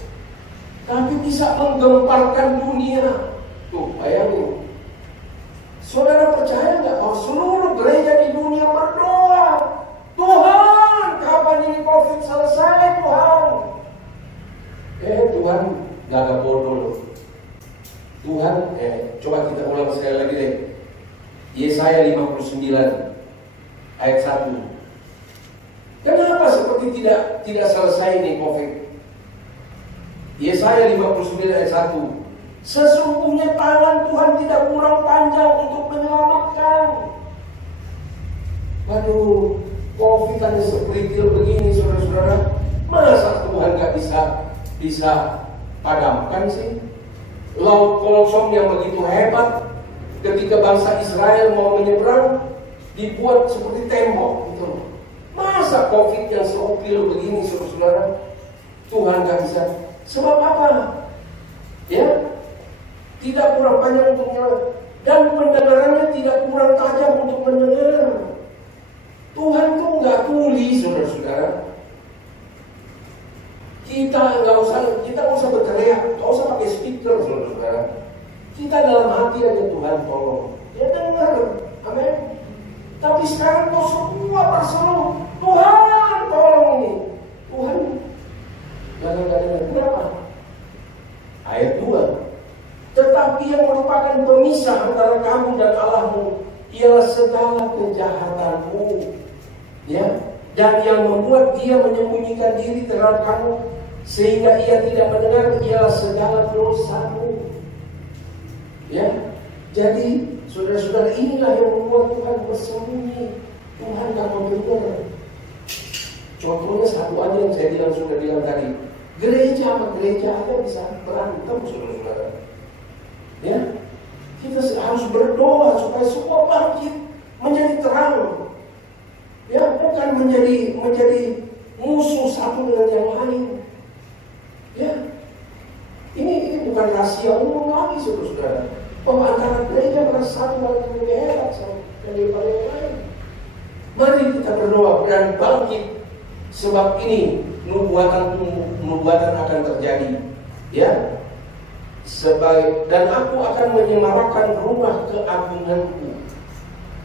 tapi bisa menggemparkan dunia. Tuh, bayangin. Saudara percaya nggak bahwa seluruh gereja di dunia berdoa, Tuhan, kapan ini COVID selesai, Tuhan? Tuhan gak bodoh loh. Tuhan, coba kita ulang sekali lagi deh. Yesaya 59 ayat 1. Kenapa seperti tidak selesai nih COVID? Yesaya 59 ayat 1. Sesungguhnya tangan Tuhan tidak kurang panjang untuk menyelamatkan. Waduh, COVID hanya sekeritil begini, saudara-saudara. Masa Tuhan gak bisa padamkan sih? Laut Kolsom yang begitu hebat, ketika bangsa Israel mau menyeberang, dibuat seperti tembok gitu. Masa COVID yang seupil begini, saudara-saudara, Tuhan gak bisa? Sebab apa? Ya, tidak kurang panjang untuk menyelamatkan, dan pendengarannya tidak kurang tajam untuk mendengar. Tuhan tuh nggak tuli, saudara-saudara. Kita nggak usah berteriak, nggak usah pakai speaker, saudara-saudara. Kita dalam hati aja, Tuhan tolong. Ya dengar, amin. Tapi sekarang kok semua berseru, Tuhan tolong ini. Tuhan nggak dengar. Kenapa? Ayat 2. Tetapi yang merupakan pemisah antara kamu dan Allahmu ialah segala kejahatanmu, ya, dan yang membuat dia menyembunyikan diri terhadap kamu sehingga ia tidak mendengar ialah segala dosamu. Ya, jadi saudara-saudara, inilah yang membuat Tuhan bersembunyi. Tuhan tak mau dengar. Contohnya satu aja yang saya sudah bilang tadi, gereja sama gereja aja bisa berantem, saudara-saudara. Ya, kita harus berdoa supaya semua bangkit menjadi terang. Ya, bukan menjadi musuh satu dengan yang lain. Ya, ini bukan rahasia umum lagi, saudara-saudara. Bahwa antara gereja merasa satu yang lebih hebat daripada yang lain. Mari kita berdoa dan bangkit, sebab ini nubuatan akan terjadi. Ya. Dan aku akan menyemarakkan rumah keagunganku.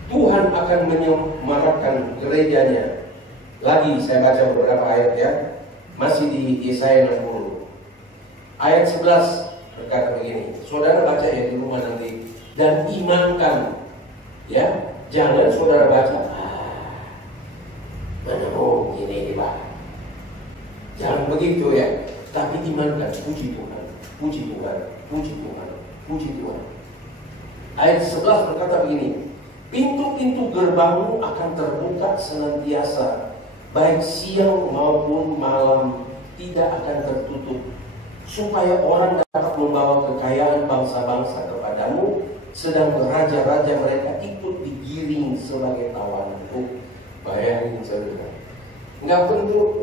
Tuhan akan menyemarakkan gerejanya. Lagi saya baca beberapa ayat ya. Masih di Yesaya 60. Ayat 11 berkata begini. Saudara baca ya di rumah nanti. Dan imankan. Ya, jangan saudara baca. Mana mungkin ini Pak. Jangan begitu ya. Tapi imankan, puji Tuhan. Puji Tuhan, puji Tuhan, puji Tuhan. Ayat 11 berkata begini. Pintu-pintu gerbangmu akan terbuka senantiasa, baik siang maupun malam tidak akan tertutup, supaya orang dapat membawa kekayaan bangsa-bangsa kepadamu, sedang raja-raja mereka ikut digiring sebagai tawanan. Bayangin saudara, nggak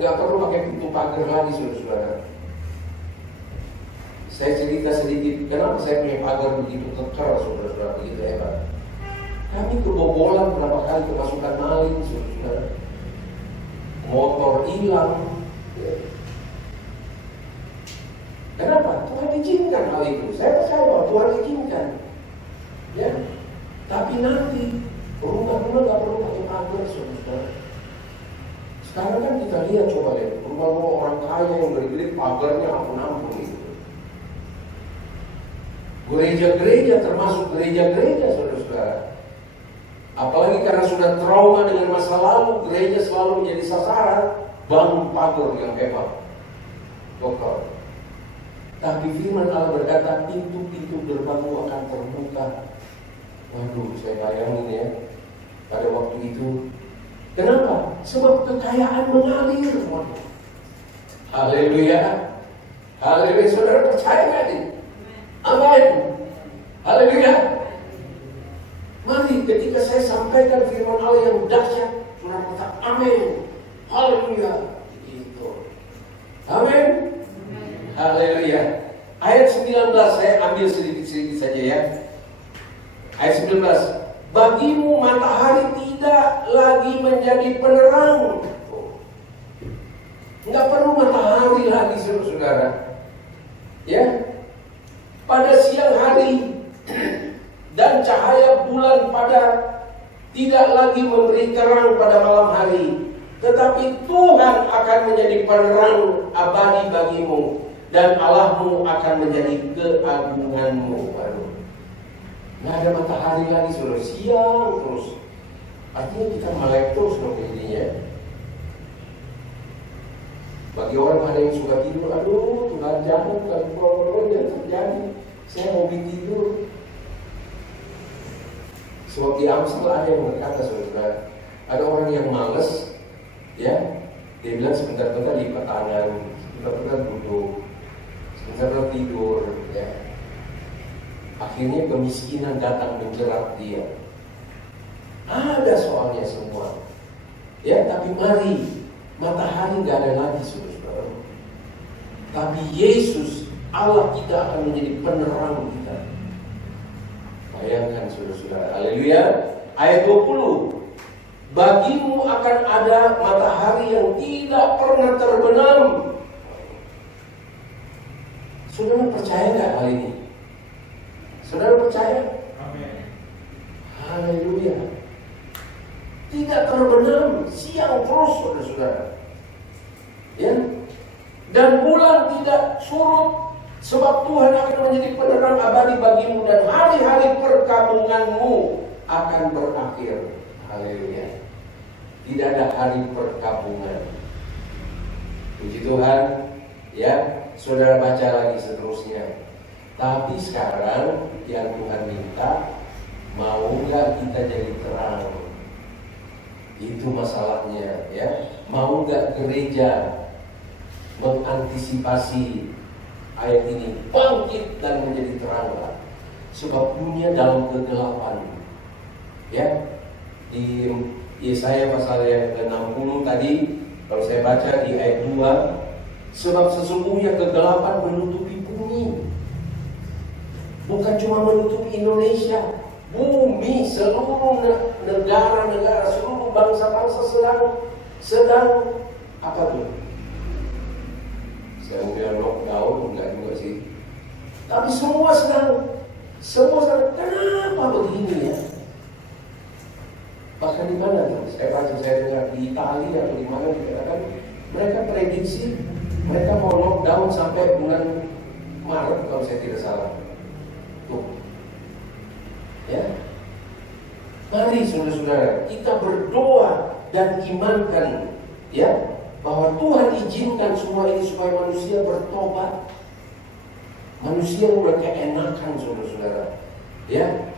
perlu pakai pintu pagar lagi, saudara-saudara. Saya cerita sedikit, kenapa saya punya pagar begitu kekar, saudara-saudara, begitu hebat. Kami kebobolan berapa kali kemasukan maling, saudara. Motor hilang. Kenapa? Tuhan izinkan hal itu. Saya percaya bahwa Tuhan izinkan. Ya. Tapi nanti rumah-rumah nggak perlu pakai pagar, saudara. Sekarang kan kita lihat, coba lihat rumah-rumah orang kaya yang gede-gede pagarnya ampun-ampun gitu. Gereja-gereja, termasuk gereja-gereja, saudara-saudara. Apalagi karena sudah trauma dengan masa lalu, gereja selalu menjadi sasaran bangun pagar yang hebat, kokoh. Tapi firman Allah berkata, pintu-pintu gerbangmu akan terbuka. Waduh, saya bayangin ya, pada waktu itu. Kenapa? Sebab kekayaan mengalir. Haleluya. Haleluya, saudara percaya gak nih? Amin. Haleluya. Mari ketika saya sampaikan firman Allah yang dahsyat, saudara kata amin. Haleluya. Gitu. Amin. Haleluya. Ayat 19 saya ambil sedikit-sedikit saja ya. Ayat 19. Bagimu matahari tidak lagi menjadi penerang. Enggak perlu matahari lagi, saudara. Ya. Pada siang hari dan cahaya bulan tidak lagi memberi terang pada malam hari, tetapi Tuhan akan menjadi penerang abadi bagimu dan Allahmu akan menjadi keagunganmu. Nggak ada matahari lagi, saudara, siang terus. Artinya kita melek terus dong intinya. Bagi orang ada yang suka tidur, aduh Tuhan jangan kalau yang terjadi, saya mau tidur. Sebab di Amsal ada yang berkata, saudara, ada orang yang malas, ya, dia bilang sebentar-bentar lipat tangan, sebentar-bentar duduk, sebentar-bentar tidur, ya. Akhirnya kemiskinan datang menjerat dia. Ada soalnya semua, ya. Tapi mari, matahari nggak ada lagi, saudara. Tapi Yesus, Allah kita akan menjadi penerang kita. Bayangkan, saudara-saudara. Haleluya. Ayat 20. Bagimu akan ada matahari yang tidak pernah terbenam. Saudara percaya nggak hal ini? Saudara percaya? Amin. Haleluya. Tidak terbenam, siang terus, saudara-saudara. Ya. Dan bulan tidak surut, sebab Tuhan akan menjadi penerang abadi bagimu dan hari-hari perkabunganmu akan berakhir. Haleluya. Tidak ada hari perkabungan. Puji Tuhan. Ya, saudara baca lagi seterusnya. Tapi sekarang yang Tuhan minta, mau nggak kita jadi terang? Itu masalahnya, ya. Mau nggak gereja mengantisipasi ayat ini, bangkit dan menjadi teranglah. Sebab dunia dalam kegelapan. Ya, di Yesaya pasal yang ke-60 tadi, kalau saya baca di ayat 2, sebab sesungguhnya kegelapan menutupi bumi. Bukan cuma menutupi Indonesia, bumi, seluruh negara-negara, seluruh bangsa-bangsa sedang apa tuh? Saya mau bilang lockdown, enggak juga sih. Tapi semua sedang, kenapa begini ya? Bahkan di mana tuh? Saya dengar di Italia atau di mana dikatakan mereka prediksi mereka mau lockdown sampai bulan Maret kalau saya tidak salah. Tuh. Ya. Mari saudara-saudara, kita berdoa dan imankan, ya, bahwa Tuhan izinkan semua ini supaya manusia bertobat. Manusia udah keenakan, saudara-saudara. Ya.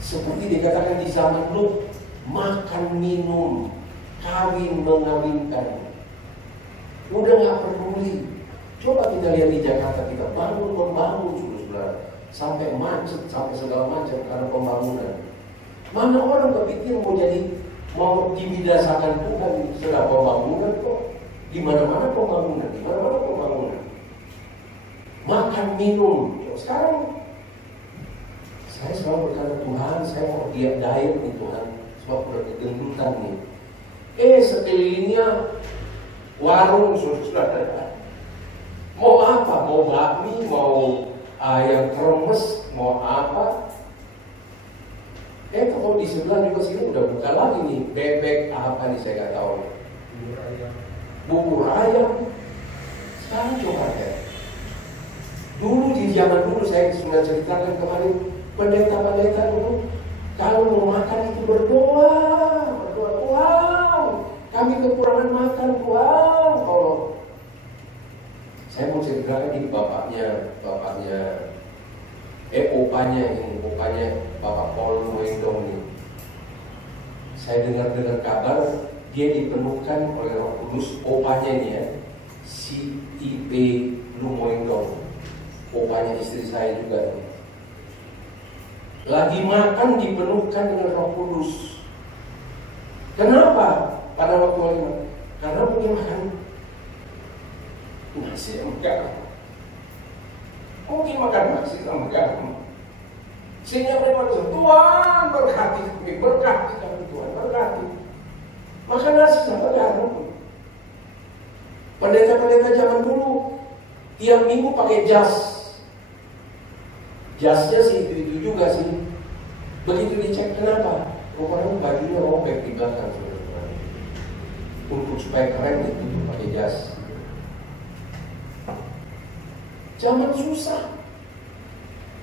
Seperti dikatakan di zaman Lut, makan minum, kawin mengawinkan. Udah gak peduli. Coba kita lihat di Jakarta, kita membangun, saudara-saudara, sampai macet, sampai segala macam karena pembangunan. Mana orang berpikir mau dibidasakan Tuhan setelah pembangunan kok? Di mana-mana pembangunan, makan minum. Sekarang saya selalu berkata, Tuhan, saya mau diet nih Tuhan, sebab udah kegendutan nih. Sekelilingnya warung sudah. Mau apa? Mau bakmi, mau ayam kremes, mau apa? Kalau di sebelah juga sini udah buka lagi nih, bebek apa nih saya nggak tahu. Bubur ayam. Sekarang coba ya. Dulu di zaman dulu saya sudah ceritakan kemarin, pendeta-pendeta dulu kalau mau makan itu berdoa, Tuhan, kami kekurangan makan Tuhan. Kalau saya mau ceritakan ini opanya Bapak Paul Wendong ini. Saya dengar kabar dia dipenuhkan oleh Roh Kudus, opanya ini ya, si IP Lumoindong, opanya istri saya juga ini. Lagi makan dipenuhkan dengan Roh Kudus. Kenapa? Pada waktu itu karena mungkin makan nasi sama garam. Mungkin makan nasi sama garam. Sehingga mereka berkata, Tuhan berkati kami, Tuhan berkati. Makan nasi sama garam. Pendeta-pendeta zaman dulu tiap minggu pakai jas. Jasnya sih itu juga sih. Begitu dicek kenapa? Rupanya bajunya robek di belakang. Untuk supaya keren itu pakai jas. Zaman susah.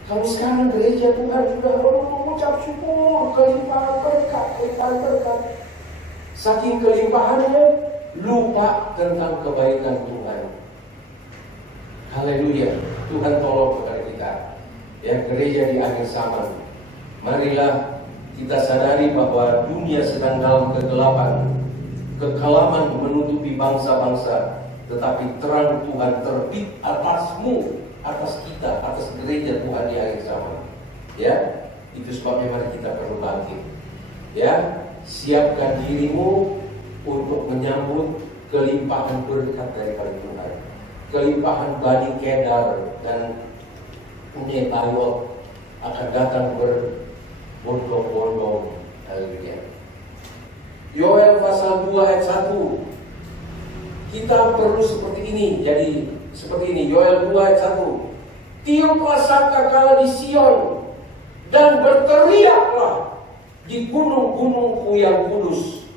Kalau sekarang gereja Tuhan sudah mengucap syukur, kelimpahan berkat. Saking kelimpahannya, lupa tentang kebaikan Tuhan. Haleluya. Tuhan tolong kepada kita. Ya, gereja di akhir zaman. Marilah kita sadari bahwa dunia sedang dalam kegelapan. Kekelaman menutupi bangsa-bangsa, tetapi terang Tuhan terbit atasmu, atas kita, atas gereja Tuhan di akhir zaman. Ya, itu sebabnya mari kita perlu bangkit. Ya, siapkan dirimu untuk menyambut kelimpahan berkat daripada Tuhan. Kelimpahan Bani Kedar dan Nebayot akan datang berbondong-bondong. Haleluya. Yoel pasal 2 ayat 1. Kita perlu seperti ini. Jadi seperti ini, Yoel 2 ayat 1. Tiuplah sangkakala di Sion dan berteriaklah di gunung-gunungku yang kudus.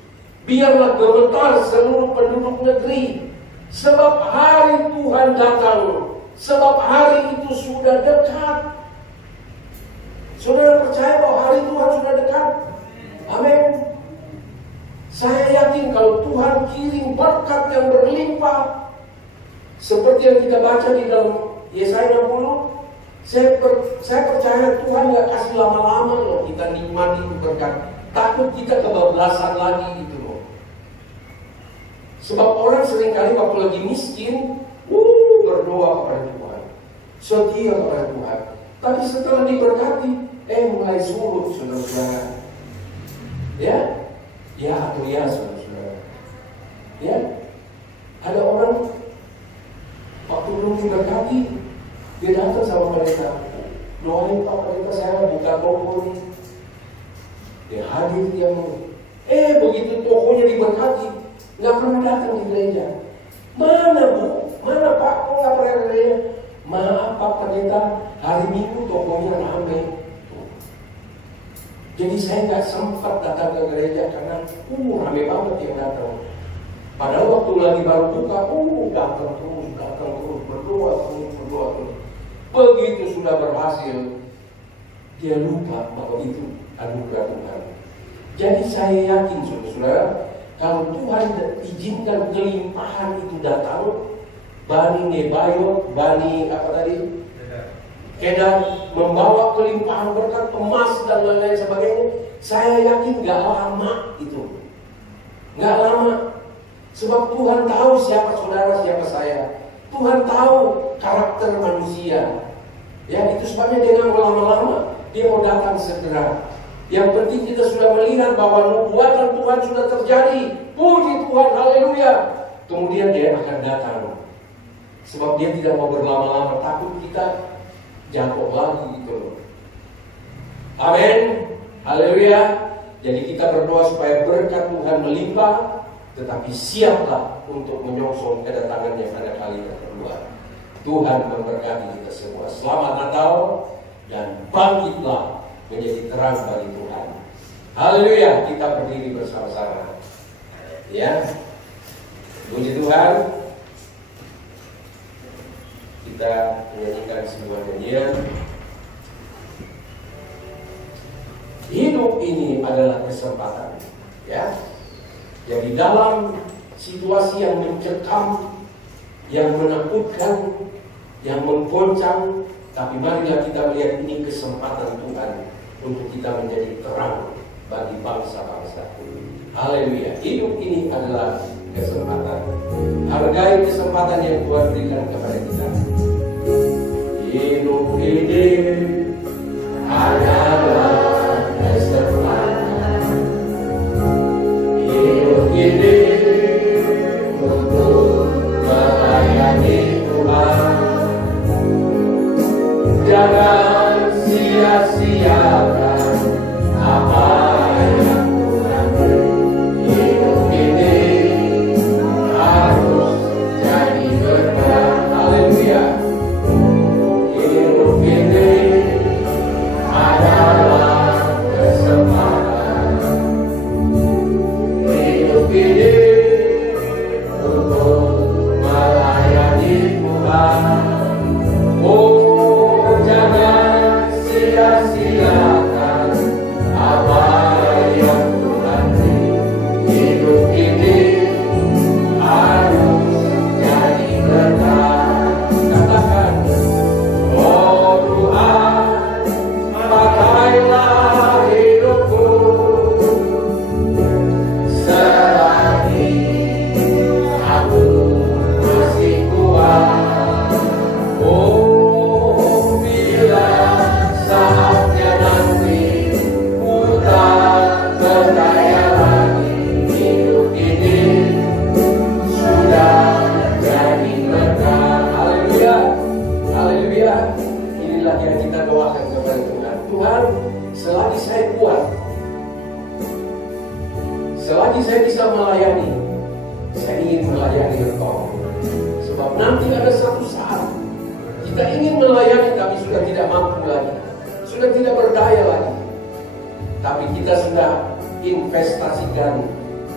Biarlah gemetar seluruh penduduk negeri, sebab hari Tuhan datang, sebab hari itu sudah dekat. Saudara percaya bahwa hari Tuhan sudah dekat? Amin. Saya yakin kalau Tuhan kirim berkat yang berlimpah, seperti yang kita baca di dalam Yesaya 60, saya percaya Tuhan gak kasih lama-lama loh kita nikmati itu berkat. Takut kita kebablasan lagi gitu loh. Sebab orang seringkali waktu lagi miskin, berdoa kepada Tuhan, setia kepada Tuhan. Tapi setelah diberkati, mulai surut, saudara-saudara. Ya atau ya, saudara-saudara. Ya, ada orang waktu belum diberkati, dia datang sama mereka, doain Pak mereka, saya buka toko nih. Dia hadir tiap minggu. Begitu tokonya diberkati, nggak pernah datang di gereja. Mana Bu? Mana Pak? Kok nggak pernah ke gereja? Maaf Pak Pendeta, hari Minggu tokonya ramai. Jadi saya nggak sempat datang ke gereja karena ramai banget yang datang. Padahal waktu lagi baru buka, datang terus, berdoa terus. Begitu sudah berhasil, dia lupa bahwa itu anugerah Tuhan. Jadi saya yakin saudara-saudara, kalau Tuhan izinkan kelimpahan itu datang, Bani Nebayot, Bani apa tadi? Kedar membawa kelimpahan berkat emas dan lain-lain sebagainya, saya yakin gak lama itu. Gak lama. Sebab Tuhan tahu siapa saudara, siapa saya. Tuhan tahu karakter manusia. Ya, itu sebabnya dia gak mau lama-lama. Dia mau datang segera. Yang penting kita sudah melihat bahwa nubuatan Tuhan sudah terjadi. Puji Tuhan, haleluya. Kemudian dia akan datang. Sebab dia tidak mau berlama-lama, takut kita jatuh lagi gitu loh. Amin. Haleluya. Jadi kita berdoa supaya berkat Tuhan melimpah, tetapi siaplah untuk menyongsong kedatangannya pada kali yang kedua. Tuhan memberkati kita semua. Selamat Natal dan bangkitlah menjadi terang bagi Tuhan. Haleluya. Kita berdiri bersama-sama. Ya. Puji Tuhan. Kita menyanyikan sebuah nyanyian. Hidup ini adalah kesempatan, ya. Jadi dalam situasi yang mencekam, yang menakutkan, yang menggoncang, tapi marilah kita melihat ini kesempatan Tuhan untuk kita menjadi terang bagi bangsa-bangsa. Haleluya. Hidup ini adalah kesempatan. Hargai kesempatan yang Tuhan berikan kepada kita. Hidup ini adalah kesempatan. Hidup ini untuk melayani Tuhan. Jangan sia-siakan apa yang Tuhan beri. Hidup ini harus jadi berkat. Haleluya. Hidup ini adalah kesempatan. Hidup ini untuk melayani Tuhan. Oh, jangan sia-siakan apa yang Tuhan beri. Hidup ini harus jadi berkat. Katakan, oh Tuhan, pakailah hidupku selagi aku masih kuat. Oh, bila saatnya nanti ku tak berdaya lagi, hidup ini sudah jadi berkat. Haleluya. Haleluya. Inilah yang kita doakan kepada Tuhan. Tuhan, selagi saya kuat, selagi saya bisa melayani, saya ingin melayani Engkau. Sebab nanti ada satu saat kita ingin melayani tapi sudah tidak mampu lagi, sudah tidak berdaya lagi. Tapi kita sudah investasikan,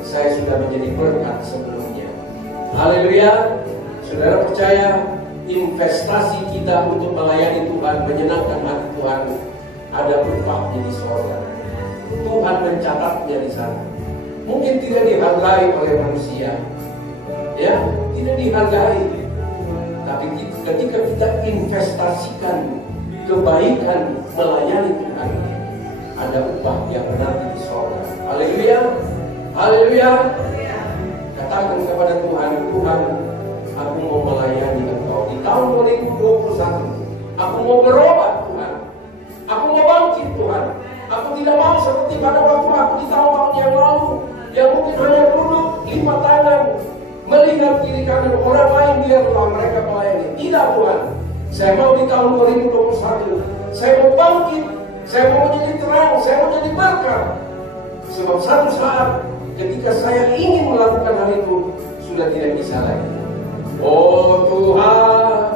saya sudah menjadi berkat sebelumnya. Haleluya. Saudara percaya investasi kita untuk melayani Tuhan, menyenangkan hati Tuhan, ada upahnya di sorga. Tuhan mencatatnya di sana. Mungkin tidak dihargai oleh manusia, ya, tidak dihargai. Tapi ketika kita investasikan kebaikan melayani Tuhan, ada upah yang nanti di sorga. Haleluya. Haleluya. Katakan kepada Tuhan, Tuhan, aku mau melayani Engkau di tahun 2021. Aku mau berubah Tuhan. Aku mau bangkit Tuhan. Aku tidak mau seperti pada waktu aku di tahun-tahun yang lalu, yang mungkin hanya duduk lipat tangan melihat kiri kanan orang lain, biarlah mereka melayani. Tidak Tuhan. Saya mau di tahun 2021. Saya mau bangkit. Saya mau menjadi terang. Saya mau jadi berkat. Sebab satu saat ketika saya ingin melakukan hal itu, sudah tidak bisa lagi. Oh Tuhan,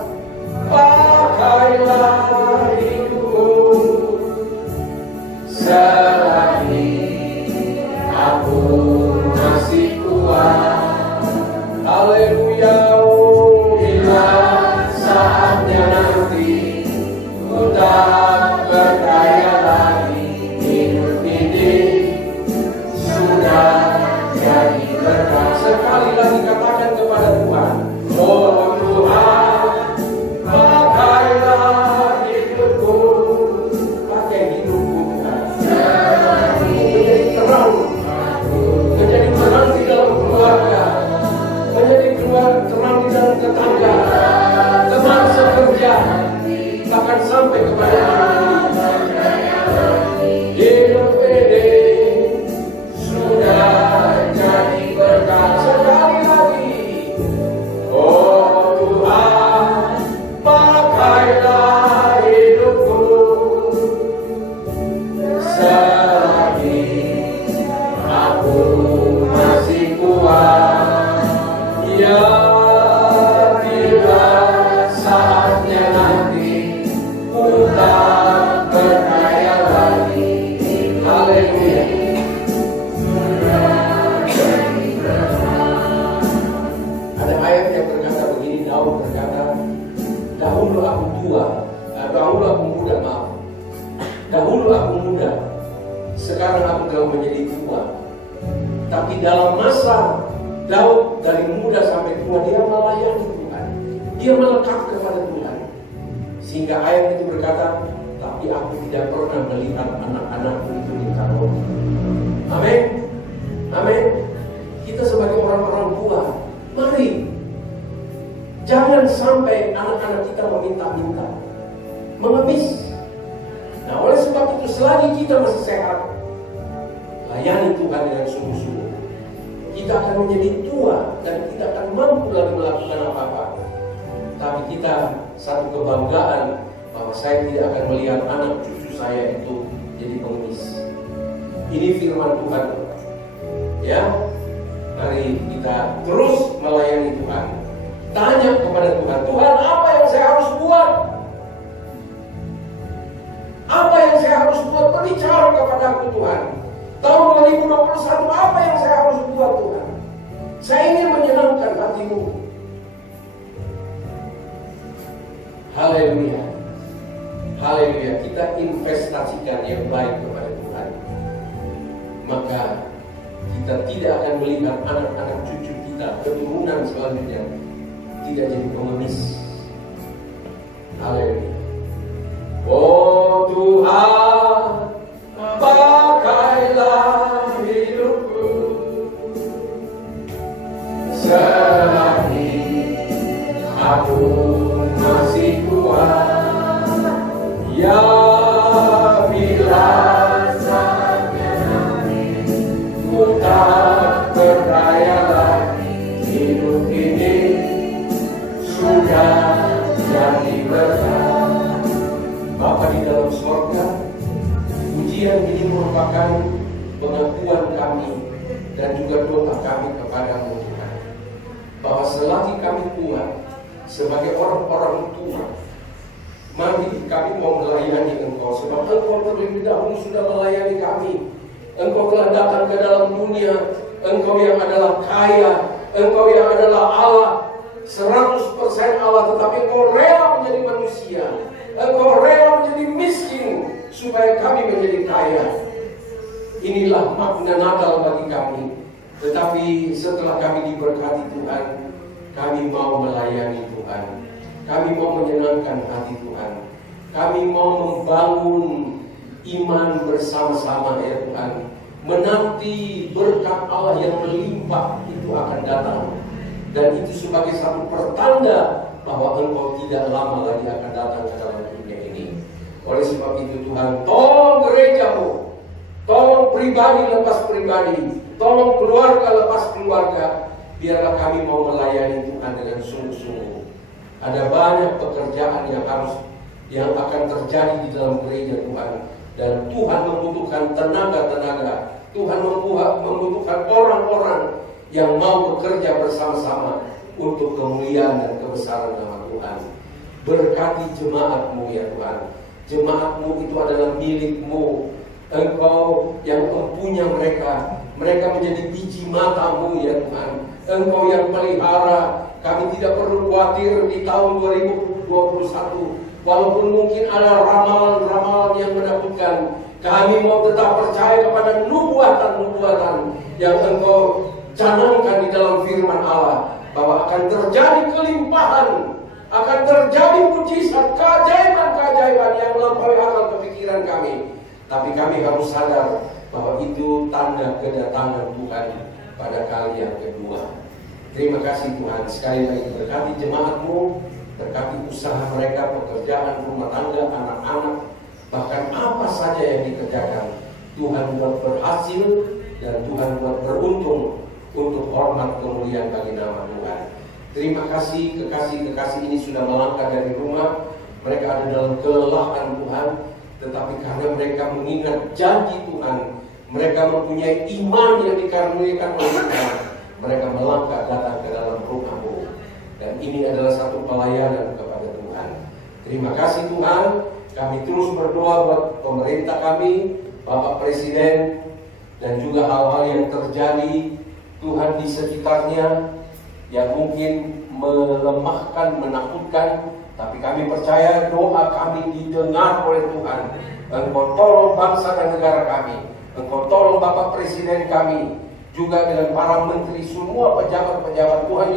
pakailah hidupku selagi aku masih kuat. Haleluya. Bila saatnya nanti ku tak berdaya lagi, hidup ini sudah jadi berkat. Sekali lagi katakan kepada Tuhan, oh Tuhan, pakailah hidupku. Pakai hidupku Tuhan muda, sekarang aku telah menjadi tua. Tapi dalam masa Daud dari muda sampai tua, dia melayani Tuhan, dia melekat kepada Tuhan. Sehingga ayat itu berkata, tapi aku tidak pernah melihat anak-anakku itu dikaruniai. Amin. Amin. Kita sebagai orang-orang tua, mari jangan sampai anak-anak kita meminta-minta, mengemis. Nah, oleh sebab itu selagi kita masih sehat, layani Tuhan dengan sungguh-sungguh. Kita akan menjadi tua dan kita akan mampu lagi melakukan apa-apa. Tapi kita satu kebanggaan bahwa saya tidak akan melihat anak cucu saya itu jadi pengemis. Ini firman Tuhan. Ya, mari kita terus melayani Tuhan. Tanya kepada Tuhan, Tuhan apa yang saya harus buat? Apa yang saya harus buat? Berbicara kepada aku Tuhan. Tahun 2021 apa yang saya harus buat Tuhan? Saya ingin menyenangkan hatimu. Haleluya. Haleluya. Kita investasikan yang baik kepada Tuhan. Maka kita tidak akan melihat anak-anak cucu kita, keturunan selanjutnya tidak jadi pengemis. Haleluya. Oh Tuhan, pakailah hidupku selagi aku masih kuat. Ya bila saatnya nanti ku tak berdaya lagi, hidup ini sudah jadi berat. Bapa di dalam surga, ujian ini merupakan pengakuan kami dan juga doa kami kepada-Mu Tuhan, bahwa selagi kami kuat sebagai orang-orang tua, mari kami mau melayani Engkau, sebab Engkau terlebih dahulu sudah melayani kami. Engkau telah datang ke dalam dunia, Engkau yang adalah kaya, Engkau yang adalah Allah, 100% Allah, tetapi Engkau rela menjadi manusia. Engkau rela menjadi miskin supaya kami menjadi kaya. Inilah makna Natal bagi kami. Tetapi setelah kami diberkati Tuhan, kami mau melayani Tuhan. Kami mau menyenangkan hati Tuhan. Kami mau membangun iman bersama-sama ya Tuhan. Menanti berkat Allah yang melimpah itu akan datang. Dan itu sebagai satu pertanda bahwa Engkau tidak lama lagi akan datang ke dalam dunia ini. Oleh sebab itu Tuhan, tolong gereja-Mu, tolong pribadi lepas pribadi, tolong keluarga lepas keluarga. Biarlah kami mau melayani Tuhan dengan sungguh-sungguh. Ada banyak pekerjaan yang akan terjadi di dalam gereja Tuhan. Dan Tuhan membutuhkan tenaga-tenaga. Tuhan membutuhkan orang-orang yang mau bekerja bersama-sama untuk kemuliaan dan kebesaran nama Tuhan. Berkati jemaat-Mu ya Tuhan. Jemaat-Mu itu adalah milik-Mu. Engkau yang mempunyai mereka. Mereka menjadi biji mata-Mu ya Tuhan. Engkau yang pelihara. Kami tidak perlu khawatir di tahun 2021. Walaupun mungkin ada ramalan-ramalan yang menakutkan, kami mau tetap percaya kepada nubuatan-nubuatan yang Engkau canangkan di dalam firman Allah, bahwa akan terjadi kelimpahan, akan terjadi mujizat, keajaiban-keajaiban yang melampaui akal kepikiran kami. Tapi kami harus sadar bahwa itu tanda kedatangan Tuhan pada kali yang kedua. Terima kasih Tuhan. Sekali lagi berkati jemaat-Mu, berkati usaha mereka, pekerjaan, rumah tangga, anak-anak, bahkan apa saja yang dikerjakan. Tuhan buat berhasil dan Tuhan buat beruntung untuk hormat kemuliaan bagi nama Tuhan. Terima kasih, kekasih-kekasih ini sudah melangkah dari rumah. Mereka ada dalam kelelahan Tuhan, tetapi karena mereka mengingat janji Tuhan, mereka mempunyai iman yang dikaruniakan oleh Tuhan, mereka melangkah datang ke dalam rumah-Mu. Dan ini adalah satu pelayanan kepada Tuhan. Terima kasih Tuhan. Kami terus berdoa buat pemerintah kami, Bapak Presiden, dan juga hal-hal yang terjadi Tuhan di sekitarnya yang mungkin melemahkan, menakutkan, tapi kami percaya doa kami didengar oleh Tuhan. Engkau tolong bangsa dan negara kami. Engkau tolong Bapak Presiden kami, juga dengan para menteri, semua pejabat-pejabat. Tuhan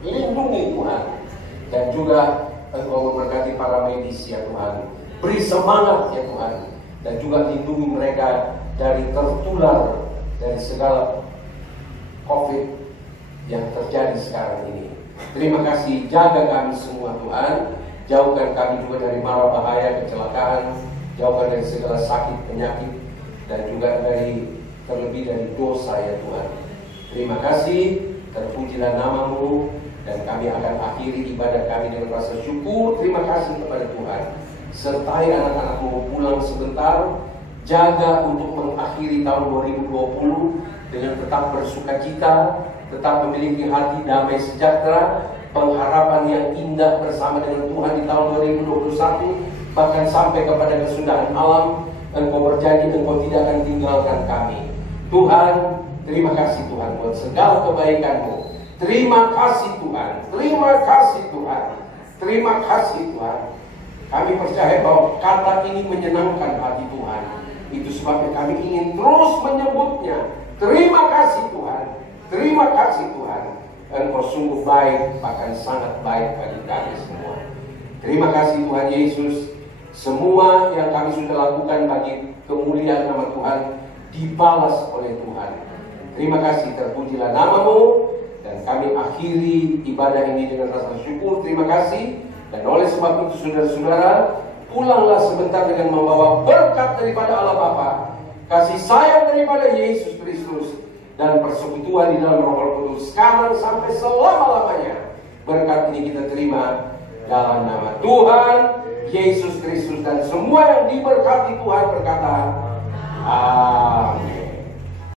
lindungi Tuhan. Dan juga Engkau memberkati para medis ya Tuhan. Beri semangat ya Tuhan. Dan juga lindungi mereka dari tertular dari segala COVID yang terjadi sekarang ini. Terima kasih, jaga kami semua Tuhan. Jauhkan kami juga dari mara bahaya, kecelakaan. Jauhkan dari segala sakit, penyakit, dan juga terlebih dari dosa ya Tuhan. Terima kasih, terpujilah nama-Mu, dan kami akan akhiri ibadah kami dengan rasa syukur. Terima kasih kepada Tuhan. Sertai anak-anak-Mu pulang sebentar. Jaga untuk mengakhiri tahun 2020 dengan tetap bersukacita, tetap memiliki hati damai sejahtera, pengharapan yang indah bersama dengan Tuhan di tahun 2021, bahkan sampai kepada kesudahan alam. Engkau berjanji Engkau tidak akan tinggalkan kami. Tuhan, terima kasih Tuhan buat segala kebaikan-Mu. Terima kasih Tuhan. Terima kasih Tuhan. Terima kasih Tuhan. Kami percaya bahwa kata ini menyenangkan hati Tuhan. Itu sebabnya kami ingin terus menyebutnya. Terima kasih Tuhan. Terima kasih Tuhan. Engkau sungguh baik, bahkan sangat baik bagi kami semua. Terima kasih Tuhan Yesus. Semua yang kami sudah lakukan bagi kemuliaan nama Tuhan dibalas oleh Tuhan. Terima kasih, terpujilah nama-Mu. Dan kami akhiri ibadah ini dengan rasa syukur. Terima kasih. Dan oleh sebab itu saudara-saudara, pulanglah sebentar dengan membawa berkat daripada Allah Bapa, kasih sayang daripada Yesus Kristus, dan persekutuan di dalam Roh Kudus sekarang sampai selama-lamanya. Berkat ini kita terima dalam nama Tuhan Yesus Kristus, dan semua yang diberkati Tuhan berkata